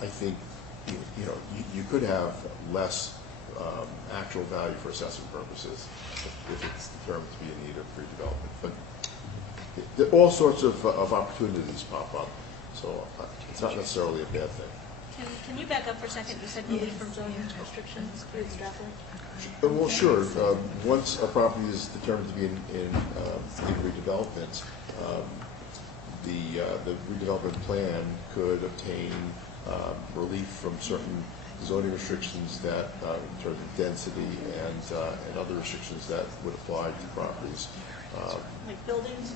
I think you could have less actual value for assessment purposes. if it's determined to be in need of redevelopment. But all sorts of opportunities pop up, so it's not necessarily a bad thing. Can you back up for a second? You said relief from zoning restrictions through Tenafly? Well, sure. Once a property is determined to be in redevelopment, the redevelopment plan could obtain relief from certain zoning restrictions that, in terms of density and other restrictions that would apply to properties. Like buildings?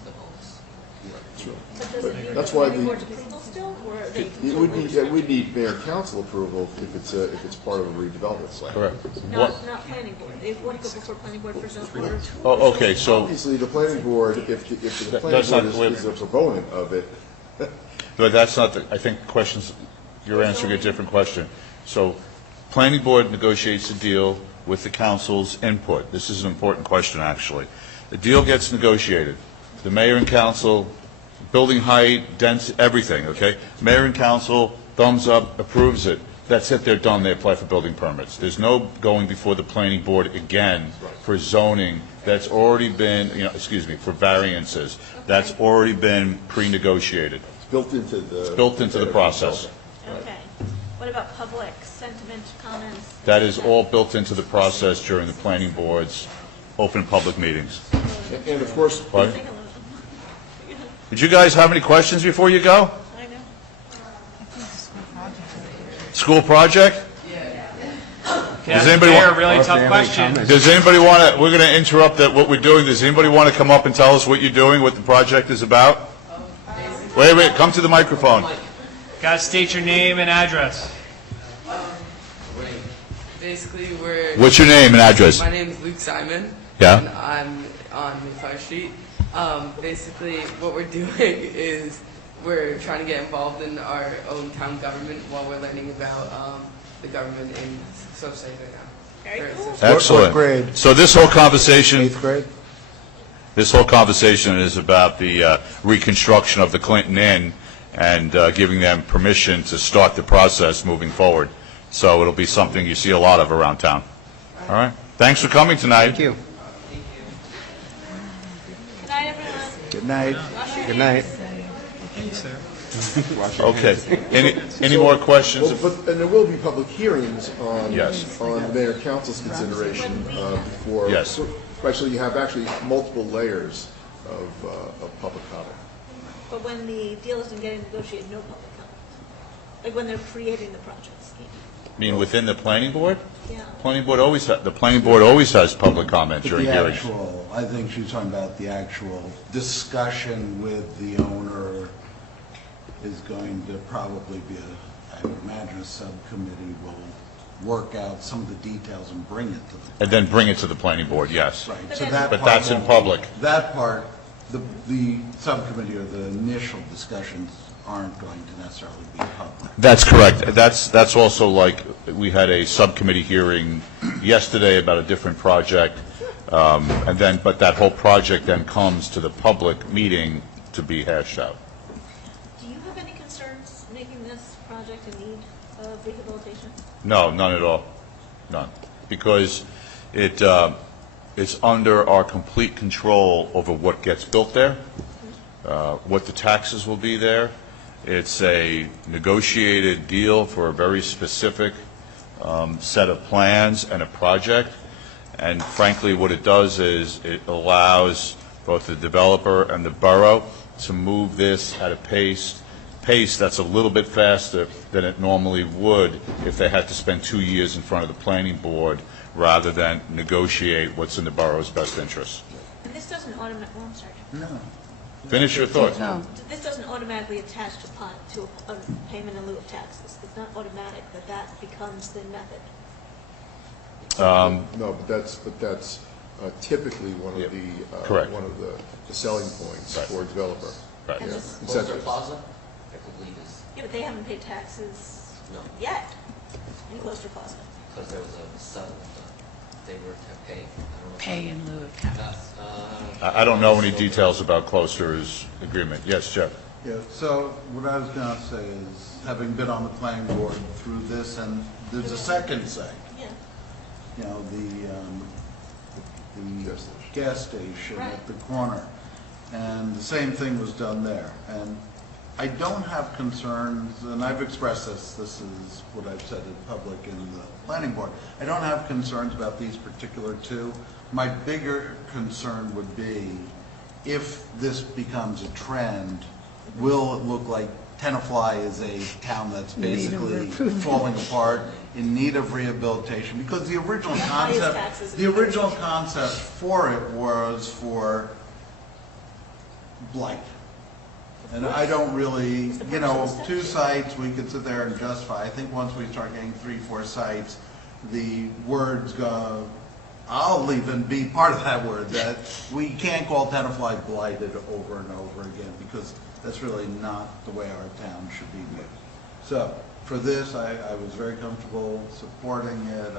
Sure. But does it need That's the why planning the board's approval still, or are they? it would need mayor and council approval if it's part of a redevelopment plan. Correct. Not planning board. They wouldn't go before planning board for zone order. Oh, okay, so, Obviously, the planning board, if the planning That's not board the way- is a proponent of it, but that's not the, I think questions, you're answering a different question. So, planning board negotiates a deal with the council's input. This is an important question, actually. The deal gets negotiated. The mayor and council, building height, density, everything, okay? Mayor and council, thumbs up, approves it. That's it, they're done, they apply for building permits. There's no going before the planning board again for zoning that's already been, for variances. That's already been pre-negotiated. it's built into the... It's built into the process. Okay. What about public sentiment, comments? That is all built into the process during the planning board's open public meetings. And of course, Pardon? Did you guys have any questions before you go? I know. School project? Does anybody anybody want- a really tough question? Does anybody want to, we're going to interrupt what we're doing. Does anybody want to come up and tell us what you're doing, what the project is about? Wait, come to the microphone. Got to state your name and address. Basically, we're... What's your name and address? My name is Luke Simon. Yeah. And I'm on Mayflower Street. Basically, what we're doing is we're trying to get involved in our own town government while we're learning about the government in Social right now. Very cool. Excellent. What grade? So this whole conversation, 8th grade? this whole conversation is about the reconstruction of the Clinton Inn and giving them permission to start the process moving forward. So it'll be something you see a lot of around town. All right. Thanks for coming tonight. Thank you. Good night, everyone. Good night. Wash your Good hands. night. Okay. Any more questions? and there will be public hearings on Yes. on mayor and council's consideration before. Yes. Actually, you have multiple layers of public comment. But when the deal isn't getting negotiated, no public comment. Like when they're creating the project scheme. I mean, within the planning board? Yeah. The planning board always has public comment But during the hearings. actual, I think she's talking about the actual discussion with the owner is going to probably be I would imagine a subcommittee will work out some of the details and bring it to the... And then bring it to the planning board, yes. Right, But so then- that But part that's in won't- public. That part, the subcommittee or the initial discussions aren't going to necessarily be public. That's correct. That's also like, we had a subcommittee hearing yesterday about a different project, but that whole project then comes to the public meeting to be hashed out. Do you have any concerns making this project in need of rehabilitation? No, none at all. None. Because it's under our complete control over what gets built there, what the taxes will be there. It's a negotiated deal for a very specific set of plans and a project. And frankly, what it does is it allows both the developer and the borough to move this at a pace that's a little bit faster than it normally would if they had to spend 2 years in front of the planning board rather than negotiate what's in the borough's best interest. And this doesn't automatically, I'm sorry. No. Finish your thoughts. This doesn't automatically attach to a payment in lieu of taxes. It's not automatic that becomes the method. No, but that's typically one of the Correct. one of the selling points for a developer. Right. And Yeah. this- Incentives. Plaza, I believe is, Yeah, but they haven't paid taxes no, yet in Gloucester Plaza. because there was a settlement done. They were to pay, I don't know. Pay in lieu of tax. I don't know any details about Closter's agreement. Yes, Jeff? Yeah, so what I was going to say is, having been on the planning board through this, and there's a second thing. Yeah. You know, the gas station at the corner. And the same thing was done there. And I don't have concerns, and I've expressed this is what I've said in public in the planning board. I don't have concerns about these particular two. My bigger concern would be if this becomes a trend, will it look like Tenafly is a town that's basically falling apart, in need of rehabilitation? Because the original concept for it was for blight. And I don't really, you know, 2 sites, we could sit there and justify. I think once we start getting 3, 4 sites, the words go, I'll even be part of that word, that we can't call Tenafly blighted over and over again, because that's really not the way our town should be viewed. So, for this, I was very comfortable supporting it.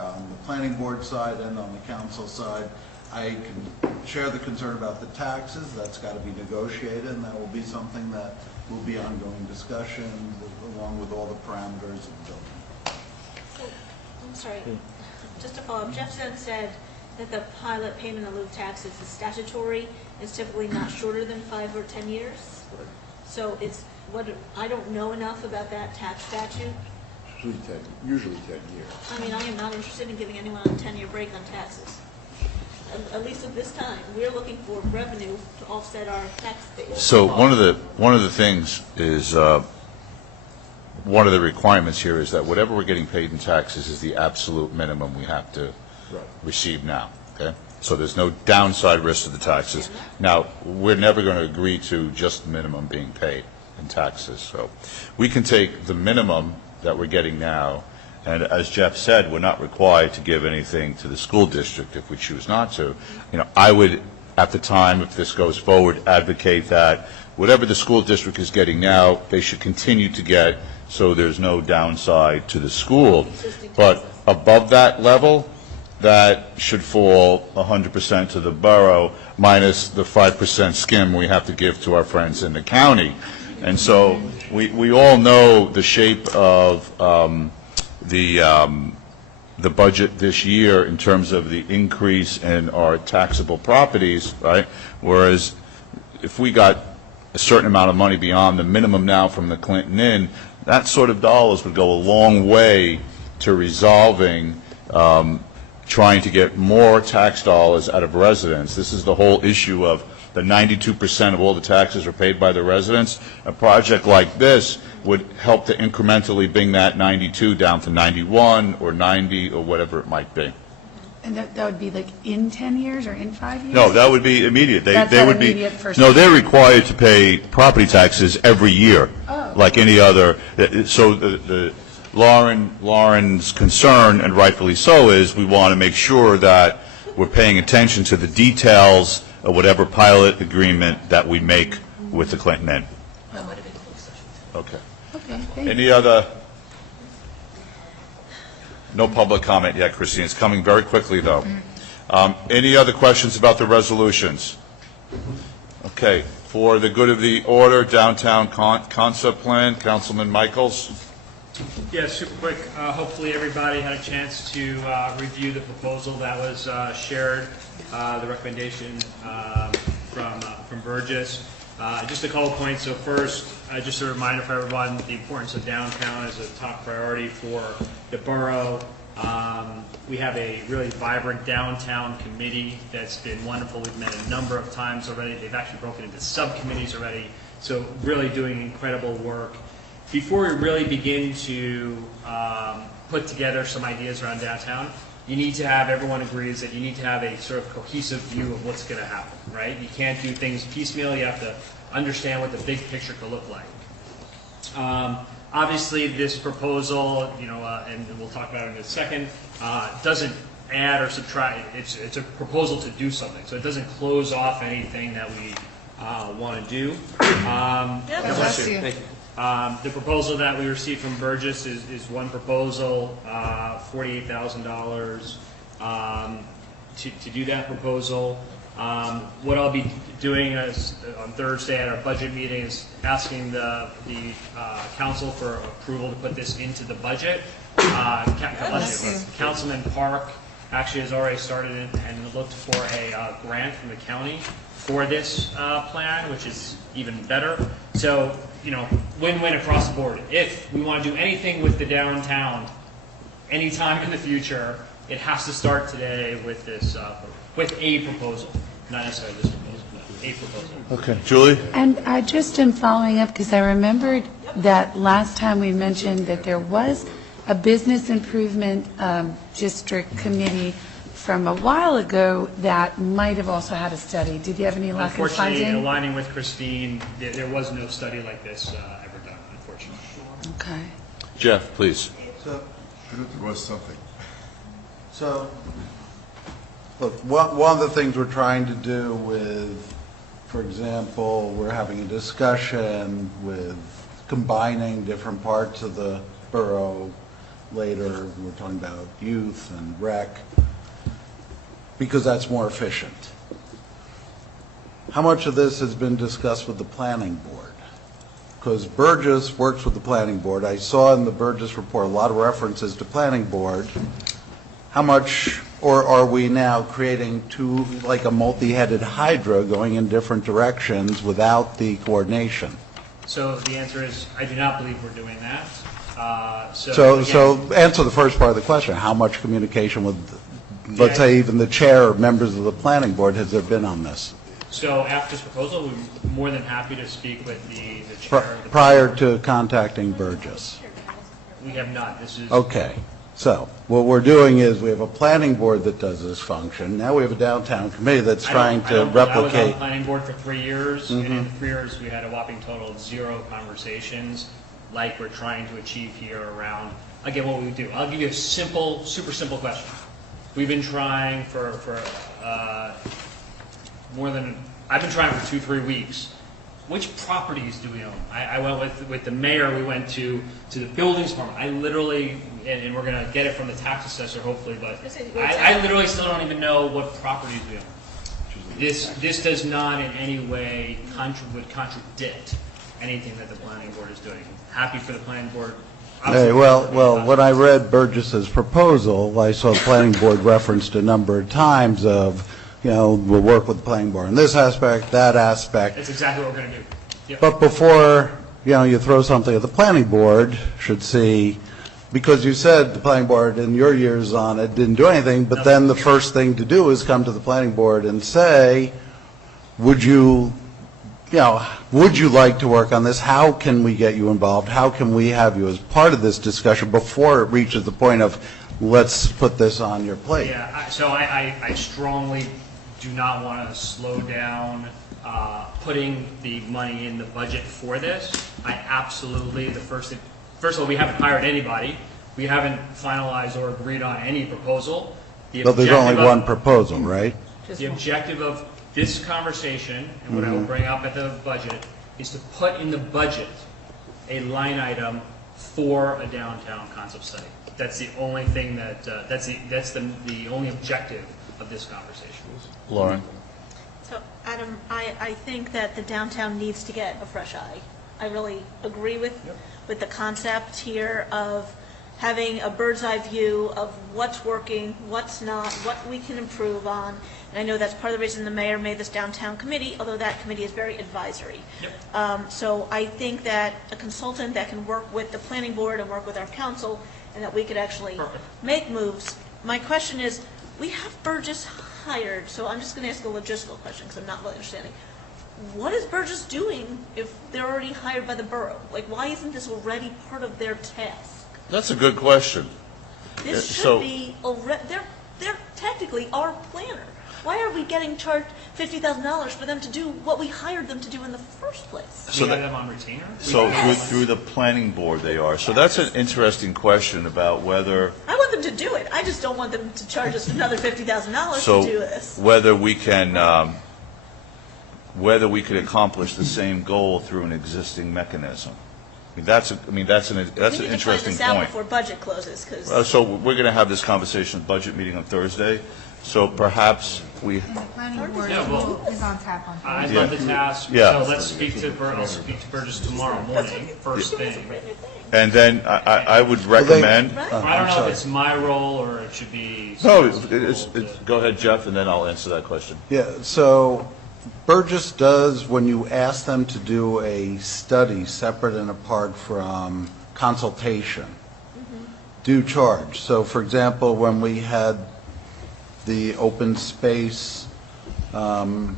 On the planning board side and on the council side, I can share the concern about the taxes. That's got to be negotiated, and that will be something that will be ongoing discussions along with all the parameters of the building. So, I'm sorry, just to follow up, Jeff said that the pilot payment in lieu of taxes is statutory. It's typically not shorter than 5 or 10 years. So it's I don't know enough about that tax statute. Usually 10 years. I mean, I am not interested in giving anyone a 10-year break on taxes. At least at this time, we're looking for revenue to offset our tax base. So one of the things is, one of the requirements here is that whatever we're getting paid in taxes is the absolute minimum we have to receive now, okay? So there's no downside risk to the taxes. Now, we're never going to agree to just minimum being paid in taxes. So we can take the minimum that we're getting now, and as Jeff said, we're not required to give anything to the school district if we choose not to. You know, I would, at the time, if this goes forward, advocate that whatever the school district is getting now, they should continue to get, so there's no downside to the school. But above that level, that should fall 100% to the borough, minus the 5% skim we have to give to our friends in the county. And so we all know the shape of the budget this year in terms of the increase in our taxable properties, right? Whereas if we got a certain amount of money beyond the minimum now from the Clinton Inn, that sort of dollars would go a long way to resolving trying to get more tax dollars out of residents. This is the whole issue of the 92% of all the taxes are paid by the residents. A project like this would help to incrementally bring that 92 down to 91 or 90 or whatever it might be. And that would be like in 10 years or in 5 years? No, that would be immediate. They would be immediate first no, they're year. required to pay property taxes every year, like any other. So the Lauren's concern, and rightfully so, is we want to make sure that we're paying attention to the details of whatever pilot agreement that we make with the Clinton Inn. Okay. Okay, thank Any other? No public comment yet, Christine. It's coming very quickly, though. Any other questions about the resolutions? Okay. For the good of the order, downtown concept plan, Councilman Michaels. Yeah, super quick. Hopefully everybody had a chance to review the proposal that was shared, the recommendation from Burgess. Just a couple points. So first, just a reminder for everyone, the importance of downtown is a top priority for the borough. We have a really vibrant downtown committee that's been wonderful. We've met a number of times already. They've actually broken into subcommittees already. So really doing incredible work. Before we really begin to put together some ideas around downtown, you need to have, everyone agrees that you need to have a sort of cohesive view of what's going to happen, right? You can't do things piecemeal. You have to understand what the big picture could look like. Obviously, this proposal, and we'll talk about it in a second, doesn't add or subtract. It's a proposal to do something, so it doesn't close off anything that we want to do. The proposal that we received from Burgess is one proposal, $48,000 to do that proposal. What I'll be doing is, on Thursday at our budget meeting is asking the council for approval to put this into the budget. Councilman Park actually has already started and looked for a grant from the county for this plan, which is even better. So, win-win across the board. If we want to do anything with the downtown anytime in the future, it has to start today with this, with a proposal, not necessarily this proposal, but a proposal. Okay. Julie? And I just am following up because I remembered that last time we mentioned that there was a business improvement district committee from a while ago that might have also had a study. Did you have any luck in Unfortunately, finding? aligning with Christine, there was no study like this ever done, unfortunately. Okay. Jeff, please. So, There was something. So, look, one of the things we're trying to do with, for example, we're having a discussion with combining different parts of the borough later. We're talking about youth and rec, because that's more efficient. How much of this has been discussed with the planning board? Because Burgess works with the planning board. I saw in the Burgess report a lot of references to planning board. How much, or are we now creating two, like a multi-headed hydra going in different directions without the coordination? So the answer is, I do not believe we're doing that. So again, answer the first part of the question. How much communication with, let's say, even the chair or members of the planning board has there been on this? So after this proposal, we're more than happy to speak with the chair. of the Prior to contacting Burgess? We have not. This is. Okay. So what we're doing is we have a planning board that does this function. Now we have a downtown committee that's trying to I was on replicate. the planning board for 3 years, and in the 3 years, we had a whopping total of 0 conversations like we're trying to achieve here around, again, what we do. I'll give you a simple, super simple question. We've been trying for I've been trying for 2-3 weeks. Which properties do we own? I went with the mayor, we went to the buildings department. I literally, and we're going to get it from the tax assessor hopefully, but I literally still don't even know what properties we own. This does not in any way would contradict anything that the planning board is doing. Happy for the planning board. Hey, well, when I read Burgess's proposal, I saw the planning board referenced a number of times of, we'll work with the planning board in this aspect, that aspect. That's exactly what we're going to do. Yep. But before, you throw something at the planning board, should see, because you said the planning board in your years on it didn't do anything, but then the first thing to do is come to the planning board and say, would you like to work on this? How can we get you involved? How can we have you as part of this discussion before it reaches the point of, let's put this on your plate? Yeah, so I strongly do not want to slow down putting the money in the budget for this. I absolutely, first of all, we haven't hired anybody. We haven't finalized or agreed on any proposal. But there's only one proposal, right? The objective of this conversation, and what I will bring up at the budget, is to put in the budget a line item for a downtown concept study. That's the only thing that's the only objective of this conversation. Lauren? So, Adam, I think that the downtown needs to get a fresh eye. I really agree with the concept here of having a bird's eye view of what's working, what's not, what we can improve on. And I know that's part of the reason the mayor made this downtown committee, although that committee is very advisory. Yep. So I think that a consultant that can work with the planning board and work with our council, and that we could actually make moves. My question is, we have Burgess hired, so I'm just going to ask a logistical question because I'm not really understanding. What is Burgess doing if they're already hired by the borough? Like, why isn't this already part of their task? That's a good question. This should be already, they're technically our planner. Why are we getting charged $50,000 for them to do what we hired them to do in the first place? So we have them on retainer? So through the planning board they are. So that's an interesting question about whether. I want them to do it. I just don't want them to charge us another $50,000 So to do this. whether we can, whether we could accomplish the same goal through an existing mechanism. That's an interesting point. We need to find this out before budget closes. So we're going to have this conversation at budget meeting on Thursday, So perhaps we, And the planning board Yeah, well, is on tap on I've Thursday. done the task, Yeah. so let's speak to I'll speak to Burgess tomorrow morning, first thing. and then I would recommend, I don't know if it's my role or it should be. no, someone's role to- go ahead, Jeff, and then I'll answer that question. Yeah, so Burgess does, when you ask them to do a study separate and apart from consultation, do charge. So for example, when we had the open space Element?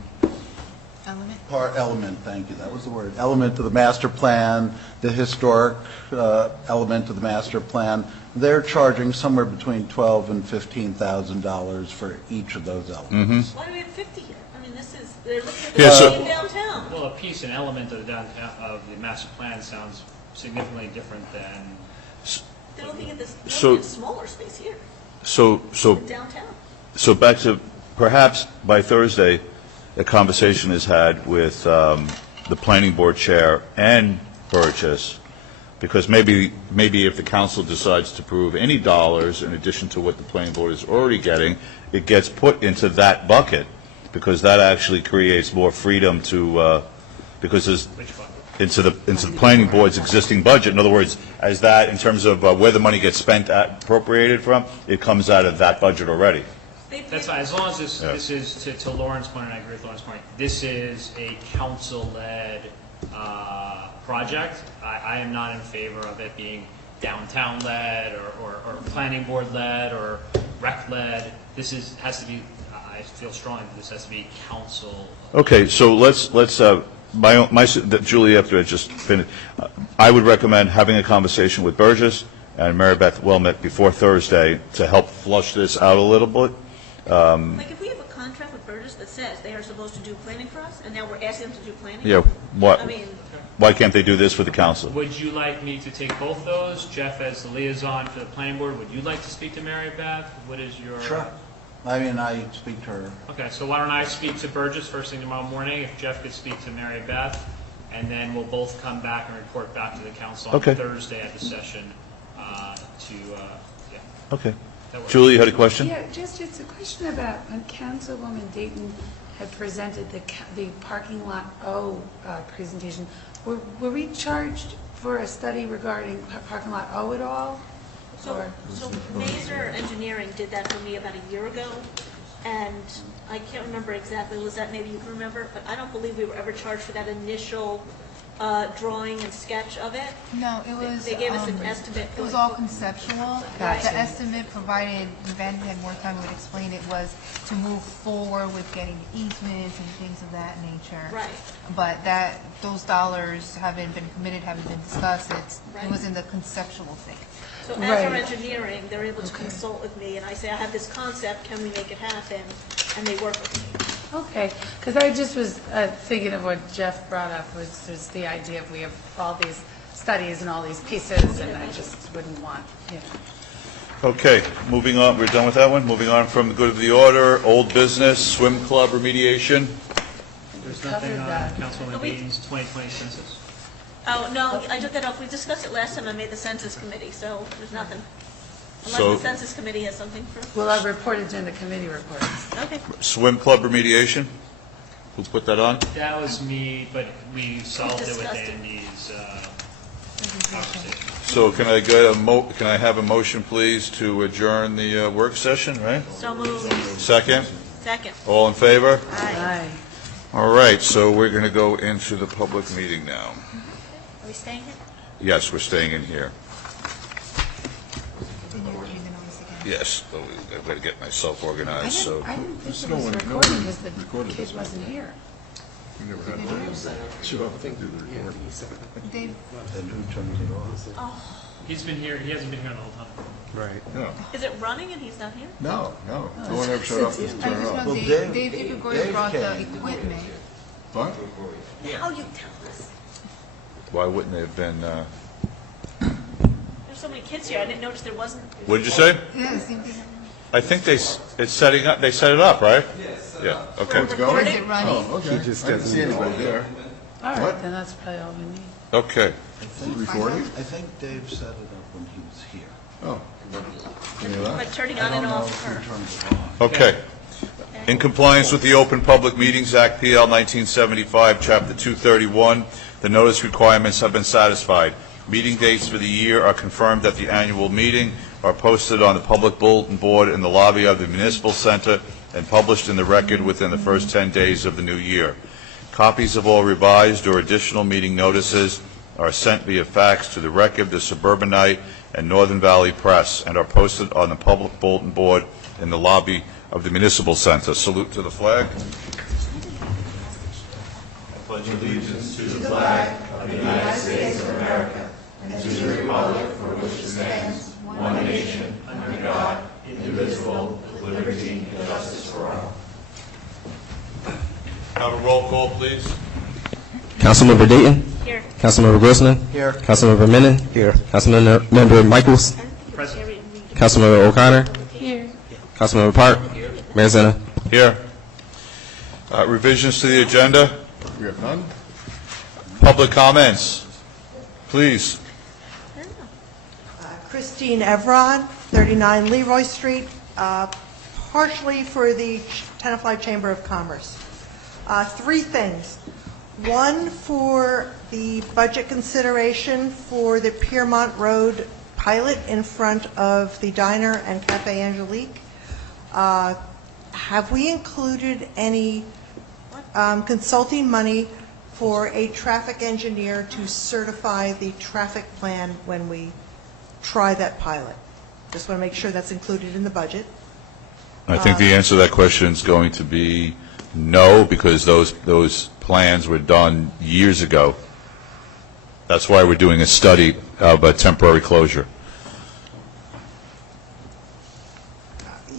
element, thank you, that was the word, element of the master plan, the historic element of the master plan, they're charging somewhere between $12,000 and $15,000 for each of those elements. Why do we have 50 here? I mean, this is, they're looking at Yeah, the so- same downtown. Well, a piece, an element of the downtown, of the master plan sounds significantly different than, They're looking at this, they're So- looking at smaller space here, So downtown. So back to, perhaps by Thursday, a conversation is had with the planning board chair and Burgess, because maybe if the council decides to approve any dollars in addition to what the planning board is already getting, it gets put into that bucket, because that actually creates more freedom to, because there's, which bucket? into the planning board's existing budget. In other words, as that, in terms of where the money gets spent, appropriated from, it comes out of that budget already. That's fine, as long as this is, to Lauren's point, and I agree with Lauren's point, this is a council-led project. I am not in favor of it being downtown-led or planning board-led or rec-led. This has to be, I feel strongly that this has to be council. Okay, so let's that Julie, after I just finished, I would recommend having a conversation with Burgess and Mary Beth Wilmot before Thursday to help flush this out a little bit. Like, if we have a contract with Burgess that says they are supposed to do planning for us, and now we're asking them to do planning? Yeah, I mean, why can't they do this for the council? Would you like me to take both those? Jeff as the liaison for the planning board, would you like to speak to Mary Beth? What is your? Sure. I mean, I speak to her. Okay, so why don't I speak to Burgess first thing tomorrow morning, if Jeff could speak to Mary Beth, and then we'll both come back and report back to the council on Okay. Thursday at the session, Okay. that works. Julie, you had a question? Yeah, it's a question about when Councilwoman Dayton had presented the parking lot O presentation. Were we charged for a study regarding parking lot O at all? so Mazer Engineering did that for me about a year ago, and I can't remember exactly, was that, maybe you can remember, but I don't believe we were ever charged for that initial drawing and sketch of it. No, it was. They gave us an estimate. It was all conceptual. Gotcha. The estimate provided, Ben had more time to explain it, was to move forward with getting easements and things of that nature. Right. But those dollars haven't been committed, haven't been discussed. It was in the conceptual thing. So as Right. our engineering, they're able to consult with me, and I say, I have this concept, can we make it happen? And they work with me. Okay, because I just was thinking of what Jeff brought up, was just the idea of we have all these studies and all these pieces, and I just wouldn't want, Okay, moving on, we're done with that one. Moving on from the good of the order, old business, swim club remediation. There's nothing covered on that. Councilwoman Dayton's 2020 census? Oh, no, I took that off. We discussed it last time I made the census committee, so there's nothing. So- Unless the census committee has something for, well, I've reported in the committee reports. okay. Swim club remediation? Who put that on? That was me, but we solved it with discussed it. Andy's conversation. So can I have a motion, please, to adjourn the work session, right? So moved. Second? Second. All in favor? Aye. All right, so we're going to go into the public meeting now. Are we staying here? Yes, we're staying in here. Then you're reading the notice again. Yes, but I've got to get myself organized, so. I didn't think it No was one- no recording one because the recorded kid this. wasn't here. We never had one. Show up and do the recording. Dave, And who turns it off? He's been here, he hasn't been here the whole time. Right. No, Is it running and he's not here? no, no one ever showed up to I turn it just off. know Well, Dave, Dave- if you could go to Dave brought the came. equipment. What? Now you tell us. Why wouldn't they have been, There's so many kids here, I didn't notice there wasn't. what did you say? Yeah, the same thing. I think they set it up, right? Yeah, okay. It's going? Is it running? Oh, okay. He just I didn't see doesn't- anybody there. All What? right, then that's probably all we need. Okay. Recording? I think Dave set it up when he was here. Oh. Like turning on and off. Who turns it off? Okay. In compliance with the Open Public Meetings Act, PL 1975, Chapter 231, the notice requirements have been satisfied. Meeting dates for the year are confirmed at the annual meeting, are posted on the public bulletin board in the lobby of the Municipal Center, and published in the record within the first 10 days of the new year. Copies of all revised or additional meeting notices are sent via fax to the Record, the Suburbanite, and Northern Valley Press, and are posted on the public bulletin board in the lobby of the Municipal Center. Salute to the flag. I pledge allegiance to the flag of the United States of America and to the republic for which it stands, one nation, under God, indivisible, with liberty and justice for all. Have a roll call, please. Councilmember Dayton. Here. Councilmember Grossman. Here. Councilmember Menon. Here. Councilmember Michaels. Present. Councilmember O'Connor. Here. Councilmember Park. Mayor Zena. Here. Revisions to the agenda. We have none? Public comments. Please. Christine Evron, 39 Leroy Street, partially for the Tenafly Chamber of Commerce. Three things. One, for the budget consideration for the Piermont Road pilot in front of the Diner and Cafe Angelique. Have we included any consulting money for a traffic engineer to certify the traffic plan when we try that pilot? Just want to make sure that's included in the budget. I think the answer to that question is going to be no, because those plans were done years ago. That's why we're doing a study of a temporary closure.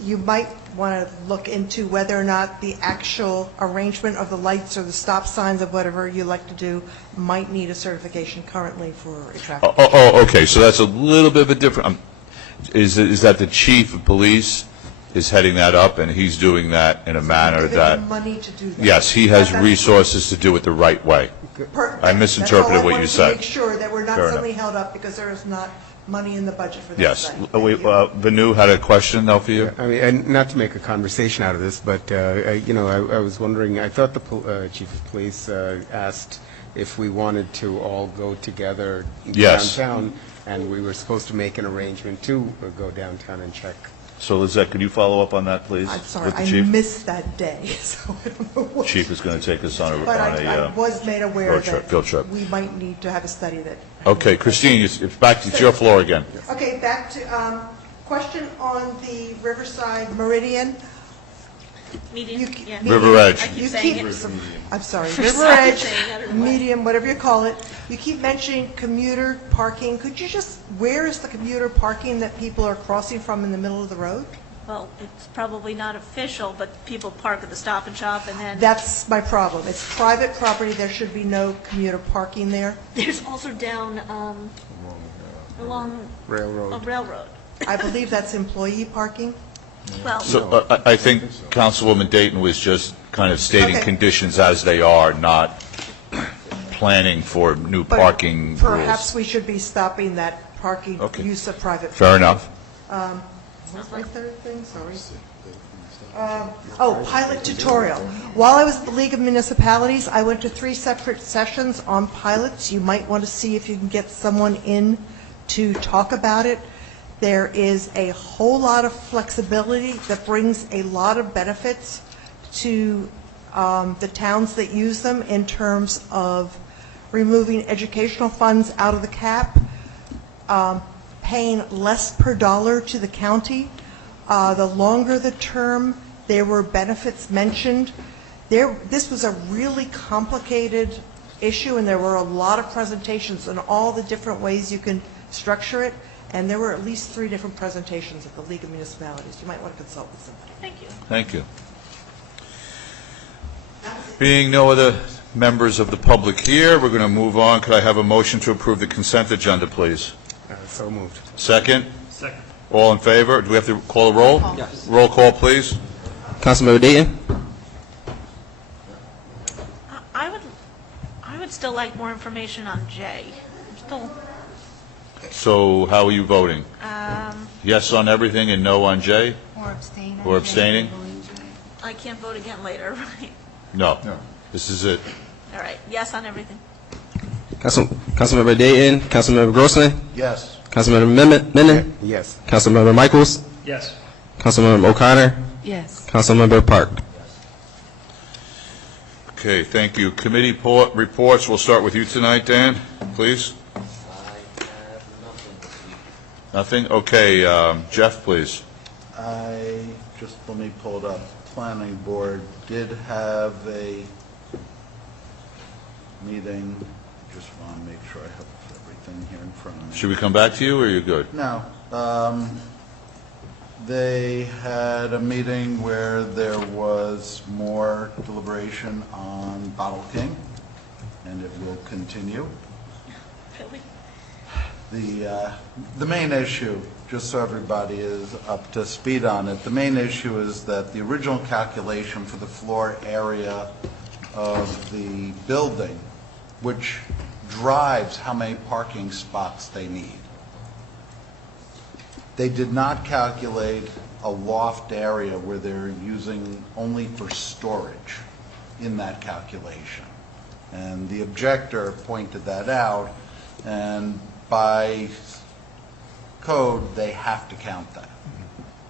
You might want to look into whether or not the actual arrangement of the lights or the stop signs of whatever you like to do might need a certification currently for a traffic. Okay, so that's a little bit of a different, is that the chief of police is heading that up, and he's doing that in a manner that... Giving money to do that. Yes, he has resources to do it the right way. Perfect. I misinterpreted what you That's all I said. wanted to make sure that we're not Fair suddenly enough. held up because there is not money in the budget for that Yes. site. Thank you. Vanu had a question, though, for you? I mean, and not to make a conversation out of this, but, I was wondering, I thought the chief of police asked if we wanted to all go together Yes. downtown, and we were supposed to make an arrangement to go downtown and check. So, Lizette, could you follow up on that, please? I'm sorry, with the I chief? missed that day, so I don't know what. Chief is going to take us on But I a was made aware field trip. that we might need to have a study that. Okay, Christine, it's your floor again. Okay, back to, question on the Riverside Meridian. Medium, yeah. River Edge. I keep You saying keep, it. I'm sorry, For River some Edge, reason, I don't know why. medium, whatever you call it. You keep mentioning commuter parking. Could you just, where is the commuter parking that people are crossing from in the middle of the road? Well, it's probably not official, but people park at the Stop and Shop and then... That's my problem. It's private property. There should be no commuter parking there. There's also down along a Railroad. railroad. I believe that's employee parking. Well, So I think Councilwoman Dayton was just kind of stating Okay. conditions as they are, not planning for new But parking Perhaps rules. we should be stopping that parking Okay. use of private. Fair enough. What's my third thing? Sorry. Pilot tutorial. While I was at the League of Municipalities, I went to 3 separate sessions on pilots. You might want to see if you can get someone in to talk about it. There is a whole lot of flexibility that brings a lot of benefits to the towns that use them in terms of removing educational funds out of the cap, paying less per dollar to the county. The longer the term, there were benefits mentioned. This was a really complicated issue, and there were a lot of presentations on all the different ways you can structure it, and there were at least 3 different presentations at the League of Municipalities. You might want to consult with somebody. thank you. Thank you. Being no other members of the public here, we're going to move on. Could I have a motion to approve the consent agenda, please? So moved. Second? Second. All in favor? Do we have to call a roll? Yes. Roll call, please. Councilmember Dayton. I would still like more information on J. I'm still, So how are you voting? Yes on everything and no on J? Or abstain. Or abstaining? I can't vote again later, right? No. No. This is it. All right, yes on everything. Councilmember Dayton, Councilmember Grossman, Yes. Councilmember Menon, Yes. Councilmember Michaels, Yes. Councilmember O'Connor, Yes. Councilmember Park. Okay, thank you. Committee reports, we'll start with you tonight, Dan, please. I have nothing this week. Nothing? Okay, Jeff, please. Let me pull it up. Planning board did have a meeting. Just want to make sure I have everything here in front of me. Should we come back to you, or are you good? No. They had a meeting where there was more deliberation on Bottle King, and it will continue. The main issue, just so everybody is up to speed on it, the main issue is that the original calculation for the floor area of the building, which drives how many parking spots they need, they did not calculate a loft area where they're using only for storage in that calculation. And the objector pointed that out, and by code, they have to count that.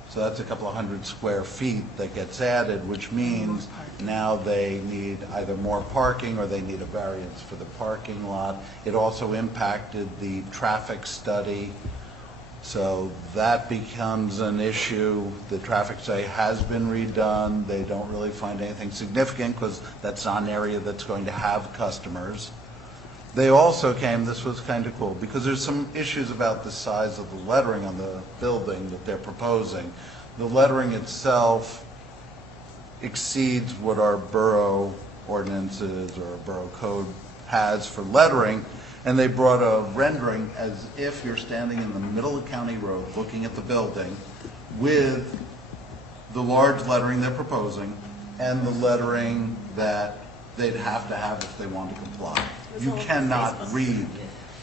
So that's a couple of hundred square feet that gets added, which means now they need either more parking or they need a variance for the parking lot. It also impacted the traffic study, so that becomes an issue. The traffic study has been redone. They don't really find anything significant because that's not an area that's going to have customers. They also came, this was kind of cool, because there's some issues about the size of the lettering on the building that they're proposing. The lettering itself exceeds what our borough ordinances or borough code has for lettering, and they brought a rendering as if you're standing in the middle of County Road looking at the building with the large lettering they're proposing and the lettering that they'd have to have if they want to comply. You cannot read.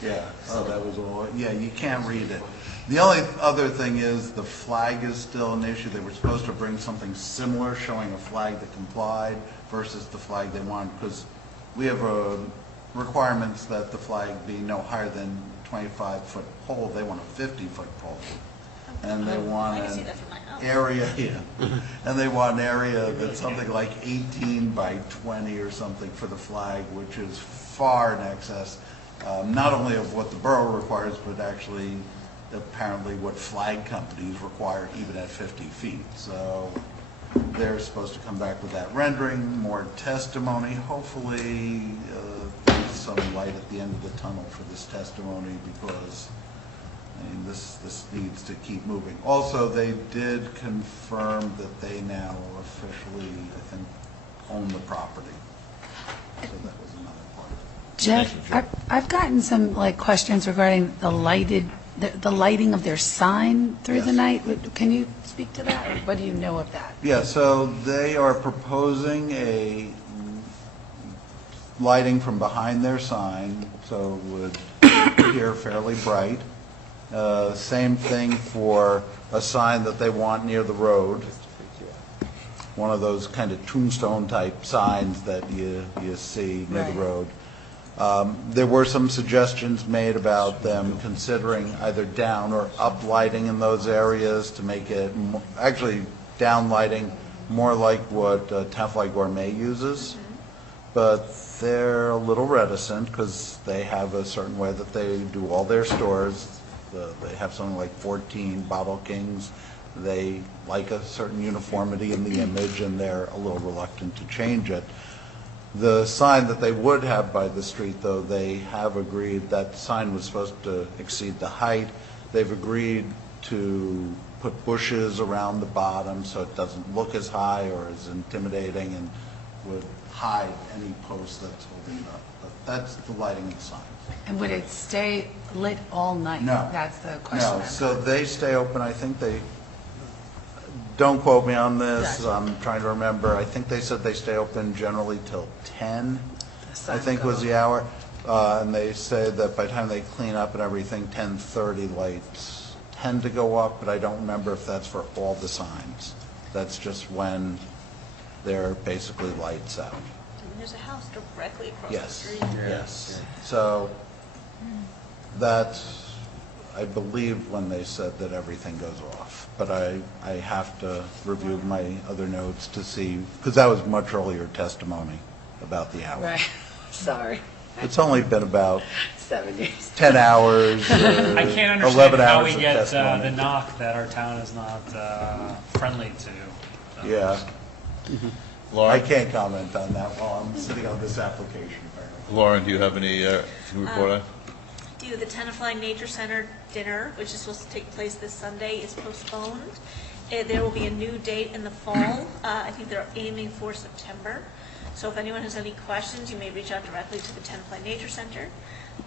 Yeah, oh, that was all, yeah, you can't read it. The only other thing is the flag is still an issue. They were supposed to bring something similar showing a flag that complied versus the flag they want, because we have requirements that the flag be no higher than 25-foot pole. They want a 50-foot pole. And they want an area, and they want an area that's something like 18 by 20 or something for the flag, which is far in excess, not only of what the borough requires, but actually apparently what flag companies require even at 50 feet. So they're supposed to come back with that rendering, more testimony, hopefully there's some light at the end of the tunnel for this testimony, because I mean, this needs to keep moving. Also, they did confirm that they now officially, I think, own the property. So that was another part. Jeff, I've gotten some questions regarding the lighting of their sign through the night. Can you speak to that, or what do you know of that? Yeah, so they are proposing a lighting from behind their sign, so it would appear fairly bright. Same thing for a sign that they want near the road, one of those kind of tombstone type signs that you see near the road. There were some suggestions made about them considering either down or up lighting in those areas to make it, actually down lighting more like what Tenafly Gourmet uses, but they're a little reticent because they have a certain way that they do all their stores. They have something like 14 Bottle Kings. They like a certain uniformity in the image, and they're a little reluctant to change it. The sign that they would have by the street, though, they have agreed that sign was supposed to exceed the height. They've agreed to put bushes around the bottom so it doesn't look as high or as intimidating and would hide any post that's holding it up. But that's the lighting of the sign. And would it stay lit all night? No. That's the question. No, so they stay open, I think they, don't quote me on this, I'm trying to remember, I think they said they stay open generally till 10, I think was the hour. And they say that by the time they clean up and everything, 10:30 lights tend to go up, but I don't remember if that's for all the signs. That's just when they're basically lights out. There's a house directly across the Yes, street. yes. So that's, I believe when they said that everything goes off. But I have to review my other notes to see, because that was much earlier testimony about the hours. Right, sorry, It's only been about 7 years. 10 hours, I can't 11 understand how we hours of get the testimony. knock that our town is not friendly to. Yeah. I Lauren, can't comment on that while I'm sitting on this application, apparently. Lauren, do you have any to report on? Do the Tenafly Nature Center dinner, which is supposed to take place this Sunday, is postponed. There will be a new date in the fall. I think they're aiming for September. So if anyone has any questions, you may reach out directly to the Tenafly Nature Center.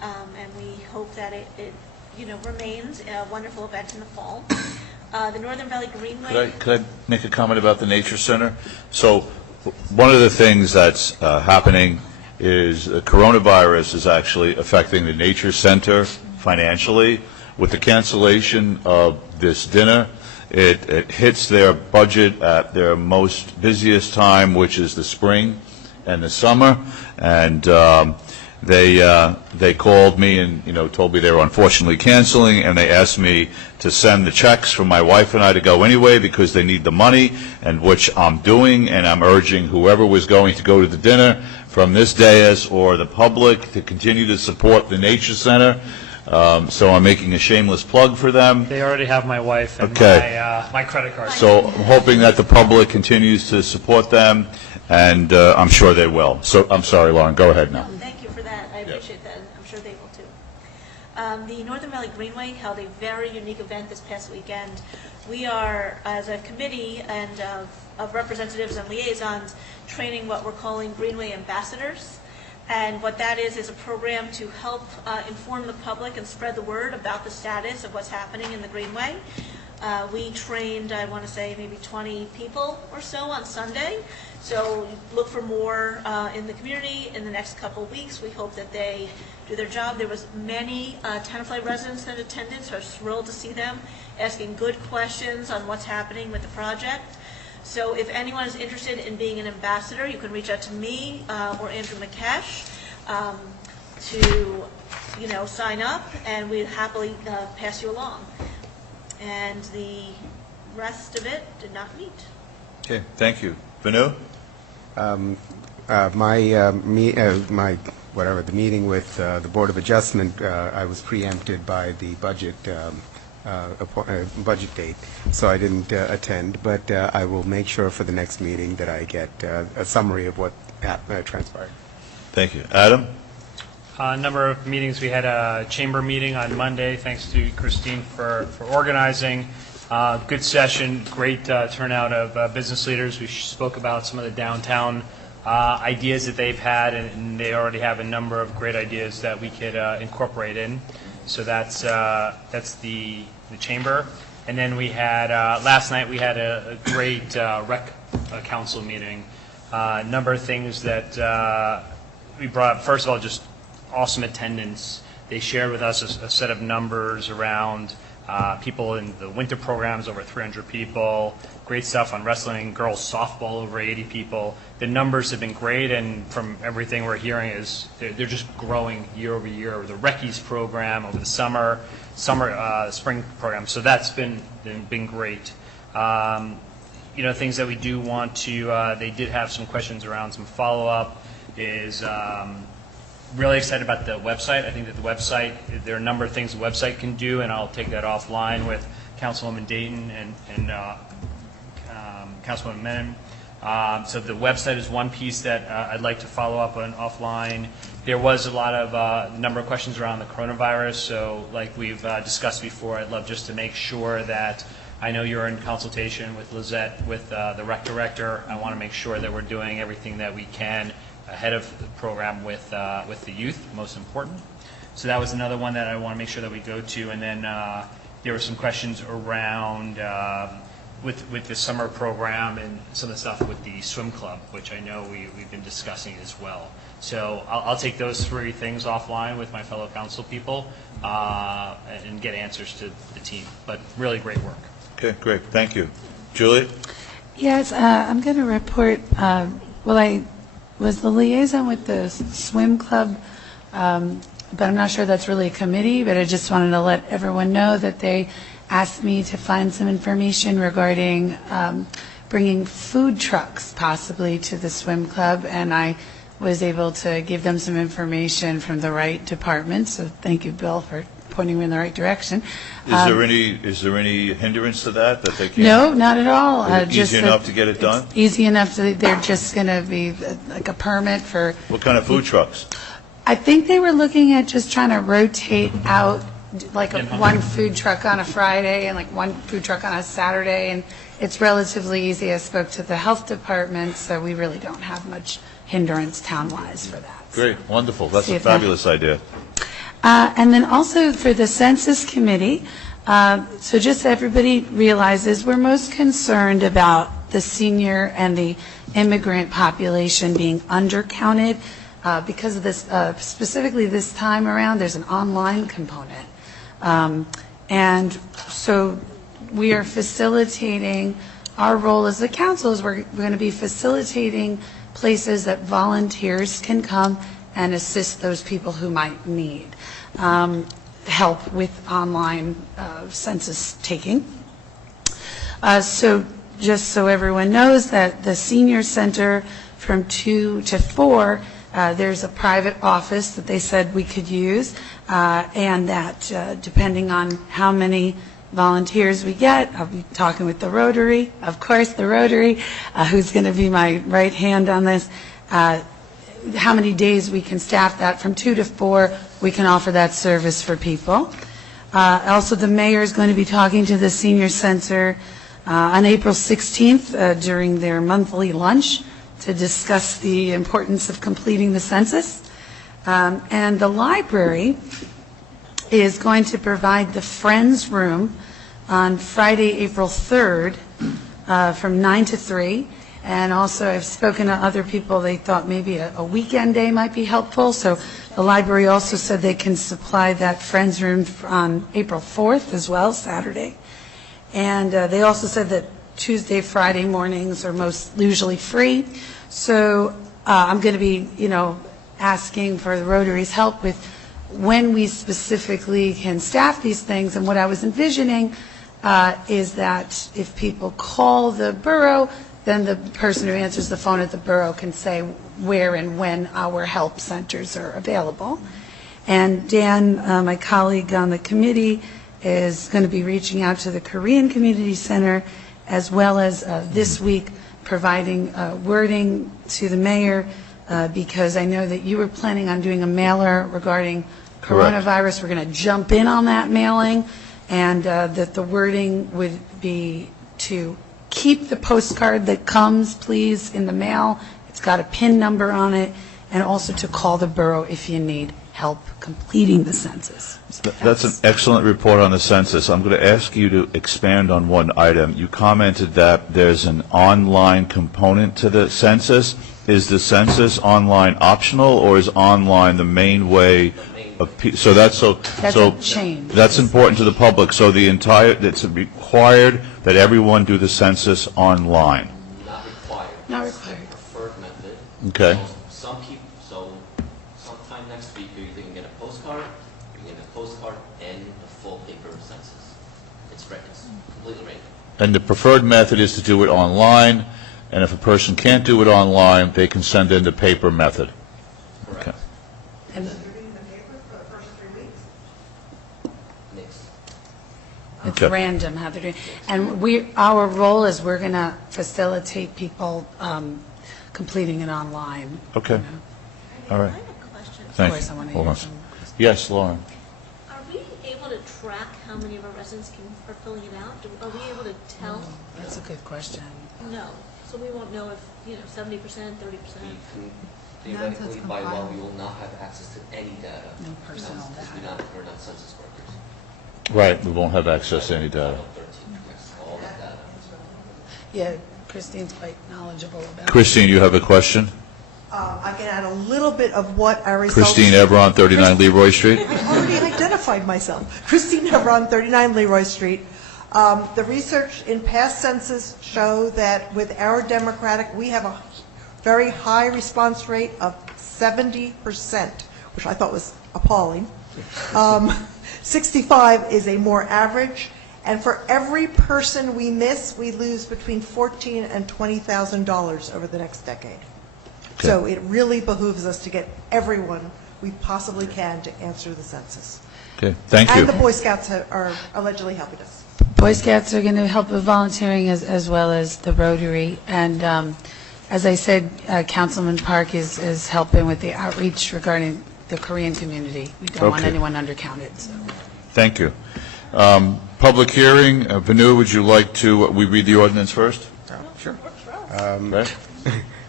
And we hope that it remains a wonderful event in the fall. The Northern Valley Greenway. Could I make a comment about the Nature Center? So one of the things that's happening is coronavirus is actually affecting the Nature Center financially. With the cancellation of this dinner, it hits their budget at their most busiest time, which is the spring and the summer. And they called me and told me they were unfortunately canceling, and they asked me to send the checks for my wife and I to go anyway because they need the money, and which I'm doing, and I'm urging whoever was going to go to the dinner from this dais or the public to continue to support the Nature Center. So I'm making a shameless plug for them. They already have my wife and Okay. my credit card. So I'm hoping that the public continues to support them, and I'm sure they will. So I'm sorry, Lauren, go ahead now. Thank you for that. I appreciate that. I'm sure they will too. The Northern Valley Greenway held a very unique event this past weekend. We are, as a committee and of representatives and liaisons, training what we're calling Greenway ambassadors. And what that is a program to help inform the public and spread the word about the status of what's happening in the Greenway. We trained, I want to say, maybe 20 people or so on Sunday. So look for more in the community in the next couple of weeks. We hope that they do their job. There was many Tenafly residents that attended, so I was thrilled to see them asking good questions on what's happening with the project. So if anyone is interested in being an ambassador, you can reach out to me or Andrew McCash to sign up, and we'd happily pass you along. And the rest of it did not meet. Okay, thank you. Vanu? The meeting with the Board of Adjustment, I was preempted by the budget date, so I didn't attend, but I will make sure for the next meeting that I get a summary of what transpired. Thank you. Adam? A number of meetings. We had a chamber meeting on Monday, thanks to Christine for organizing. Good session, great turnout of business leaders. We spoke about some of the downtown ideas that they've had, and they already have a number of great ideas that we could incorporate in. So that's the chamber. And then we had, last night we had a great rec council meeting. A number of things that we brought up. First of all, just awesome attendance. They shared with us a set of numbers around people in the winter programs, over 300 people. Great stuff on wrestling, girls softball, over 80 people. The numbers have been great, and from everything we're hearing is they're just growing year over year. The Reckies program over the spring program. So that's been great. Things that we do want to, they did have some questions around some follow-up, is really excited about the website. I think that the website, there are a number of things the website can do, and I'll take that offline with Councilwoman Dayton and Councilwoman Menon. So the website is one piece that I'd like to follow up on offline. There was a lot of number of questions around the coronavirus, so like we've discussed before, I'd love just to make sure that I know you're in consultation with Lizette, with the rec director. I want to make sure that we're doing everything that we can ahead of the program with the youth, most important. So that was another one that I want to make sure that we go to. And then there were some questions around with the summer program and some of the stuff with the swim club, which I know we've been discussing as well. So I'll take those three things offline with my fellow council people and get answers to the team. But really great work. Okay, great. Thank you. Julie? Yes, I'm going to report, well, I was the liaison with the swim club, but I'm not sure that's really a committee, but I just wanted to let everyone know that they asked me to find some information regarding bringing food trucks possibly to the swim club, and I was able to give them some information from the right department, so thank you, Bill, for pointing me in the right direction. Is there any hindrance to that they can't? No, not at all. Is it Just easy that enough to get it done? it's easy enough, they're just going to be like a permit for, What kind of food trucks? I think they were looking at just trying to rotate out like one food truck on a Friday and like one food truck on a Saturday, and it's relatively easy. I spoke to the health department, so we really don't have much hindrance town-wise for that. Great, wonderful. That's See a if that- fabulous idea. And then also for the Census Committee, so just so everybody realizes, we're most concerned about the senior and the immigrant population being undercounted because of this, specifically this time around, there's an online component. And so we are facilitating, our role as the council is we're going to be facilitating places that volunteers can come and assist those people who might need help with online census taking. So just so everyone knows that the senior center from 2 to 4, there's a private office that they said we could use, and that depending on how many volunteers we get, I'll be talking with the Rotary, of course the Rotary, who's going to be my right hand on this, how many days we can staff that. From 2 to 4, we can offer that service for people. Also, the mayor is going to be talking to the senior center on April 16th during their monthly lunch to discuss the importance of completing the census. And the library is going to provide the Friends Room on Friday, April 3rd from 9 to 3. And also, I've spoken to other people, they thought maybe a weekend day might be helpful. So the library also said they can supply that Friends Room on April 4th as well, Saturday. And they also said that Tuesday, Friday mornings are most usually free. So I'm going to be, asking for the Rotary's help with when we specifically can staff these things. And what I was envisioning is that if people call the borough, then the person who answers the phone at the borough can say where and when our help centers are available. And Dan, my colleague on the committee, is going to be reaching out to the Korean Community Center, as well as this week providing wording to the mayor, because I know that you were planning on doing a mailer regarding coronavirus. We're going to jump in on that mailing, and that the wording would be to keep the postcard that comes, please, in the mail. It's got a PIN number on it, and also to call the borough if you need help completing the census. So That's an excellent report on the census. I'm going to ask you to expand on one item. You commented that there's an online component to the census. Is the census online optional, or is online the main way of so That's a change. That's important to the public. So it's required that everyone do the census online. Not required. Not It's required. the preferred method. Okay. Sometime next week, you're either going to get a postcard, or you're going to get a postcard and a full paper census. It's ready. It's completely ready. And the preferred method is to do it online, and if a person can't do it online, they can send in the paper method. Correct. Okay. And it's Okay. random how they're doing. And our role is we're going to facilitate people completing it online. Okay. All right. I have a question. Thank course, you. I wanna Hold hear on. from Yes, Lauren. Are we able to track how many of our residents are filling it out? Are we able to tell? That's a good question. No. So we won't know if, 70%, 30%? Theoretically, by law, we will not have access to any data. No personal Because data. we're not census workers. Right, we won't have access to any data. Title 13 protects all that data. Yeah, Christine's quite knowledgeable about it. Christine, you have a question? I can add a little bit of what our results... Christine Evron, 39 Leroy Street. I already identified myself. Christine Evron, 39 Leroy Street. The research in past census show that with our Democratic, we have a very high response rate of 70%, which I thought was appalling. 65 is a more average, and for every person we miss, we lose between $14,000 and $20,000 over the next decade. Okay. So it really behooves us to get everyone we possibly can to answer the census. Okay, thank you. And the Boy Scouts are allegedly helping us. Boy Scouts are going to help with volunteering as well as the Rotary. And as I said, Councilman Park is helping with the outreach regarding the Korean community. We don't want Okay. anyone undercounted. So. Thank you. Public hearing, Vanu, would you like to, we read the ordinance first? Sure. Right?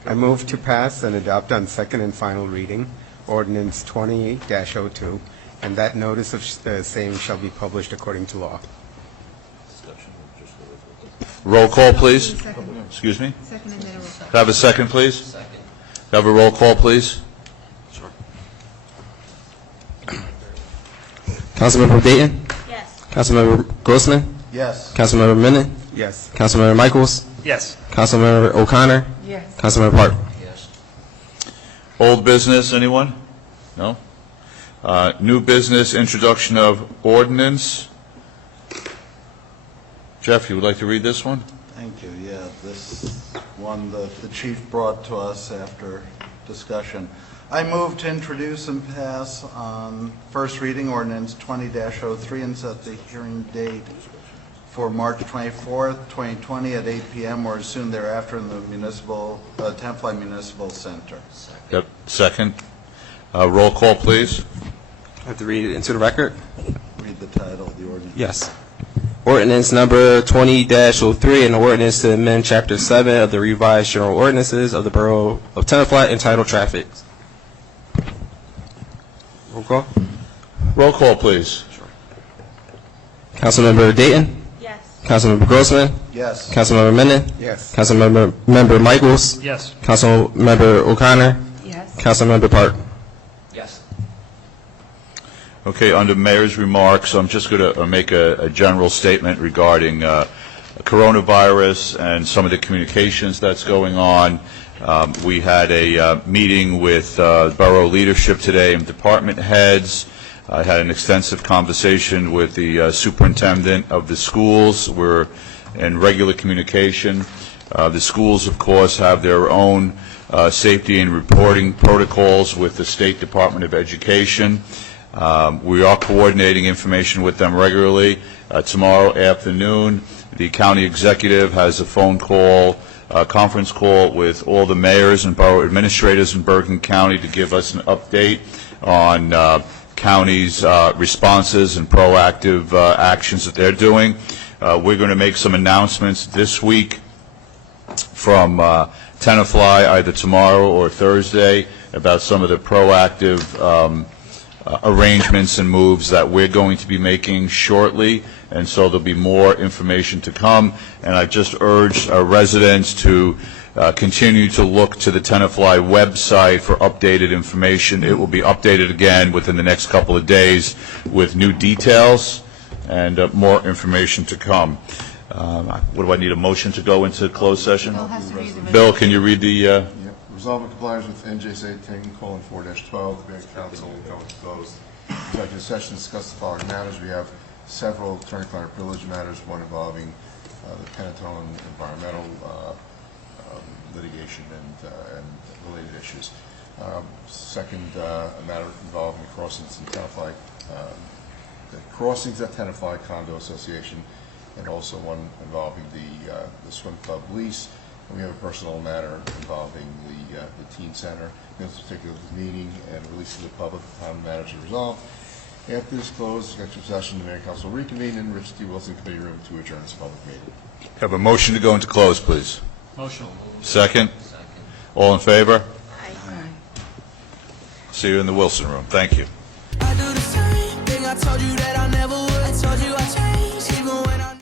I move to pass and adopt on second and final reading ordinance 28-02, and that notice of same shall be published according to law. Roll call, please. Second. Excuse me? Second and then a roll call. Can I have a second, please? Second. Can I have a roll call, please? Councilmember Dayton? Yes. Councilmember Grossman? Yes. Councilmember Menon? Yes. Councilmember Michaels? Yes. Councilmember O'Connor? Yes. Councilmember Park? Yes. Old business, anyone? No? New business, introduction of ordinance. Jeff, you would like to read this one? Thank you. Yeah, this one the chief brought to us after discussion. I move to introduce and pass on first reading ordinance 20-03 and set the hearing date for March 24th, 2020 at 8 p.m. or soon thereafter in the Tenafly Municipal Center. Yep. Second. Roll call, please. I have to read it into the record? Read the title of the ordinance. Yes. Ordinance number 20-03, an ordinance to amend Chapter 7 of the revised general ordinances of the Borough of Tenafly entitled Traffic. Roll call? Roll call, please. Councilmember Dayton? Yes. Councilmember Grossman? Yes. Councilmember Menon? Yes. Councilmember Michaels? Yes. Councilmember O'Connor? Yes. Councilmember Park? Yes. Okay, under mayor's remarks, I'm just going to make a general statement regarding coronavirus and some of the communications that's going on. We had a meeting with borough leadership today and department heads. I had an extensive conversation with the superintendent of the schools. We're in regular communication. The schools, of course, have their own safety and reporting protocols with the State Department of Education. We are coordinating information with them regularly. Tomorrow afternoon, the county executive has a phone call, conference call with all the mayors and borough administrators in Bergen County to give us an update on county's responses and proactive actions that they're doing. We're going to make some announcements this week from Tenafly, either tomorrow or Thursday, about some of the proactive arrangements and moves that we're going to be making shortly, and so there'll be more information to come. And I just urged our residents to continue to look to the Tenafly website for updated information. It will be updated again within the next couple of days with new details and more information to come. What do I need, a motion to go into closed session? Bill has to read the Bill, can you read the... Yep. Resolve in compliance with NJSA 10:4-12, the Mayor Council will go into closed executive session, discuss the following matters. We have several attorney-client privilege matters, one involving the Pentatone environmental litigation and related issues. Second, a matter involving crossings in Tenafly, the Crossings at Tenafly Condo Association, and also one involving the swim club lease. And we have a personal matter involving the teen center. In this particular meeting and release to the public, the time matters are resolved. After this closed executive session, the Mayor Council will reconvene in Richard T. Wilson Committee Room to adjourn this public meeting. Have a motion to go into close, please. Motion. Second? All in favor? Aye. See you in the Wilson Room. Thank you. I do the same thing I told you that I never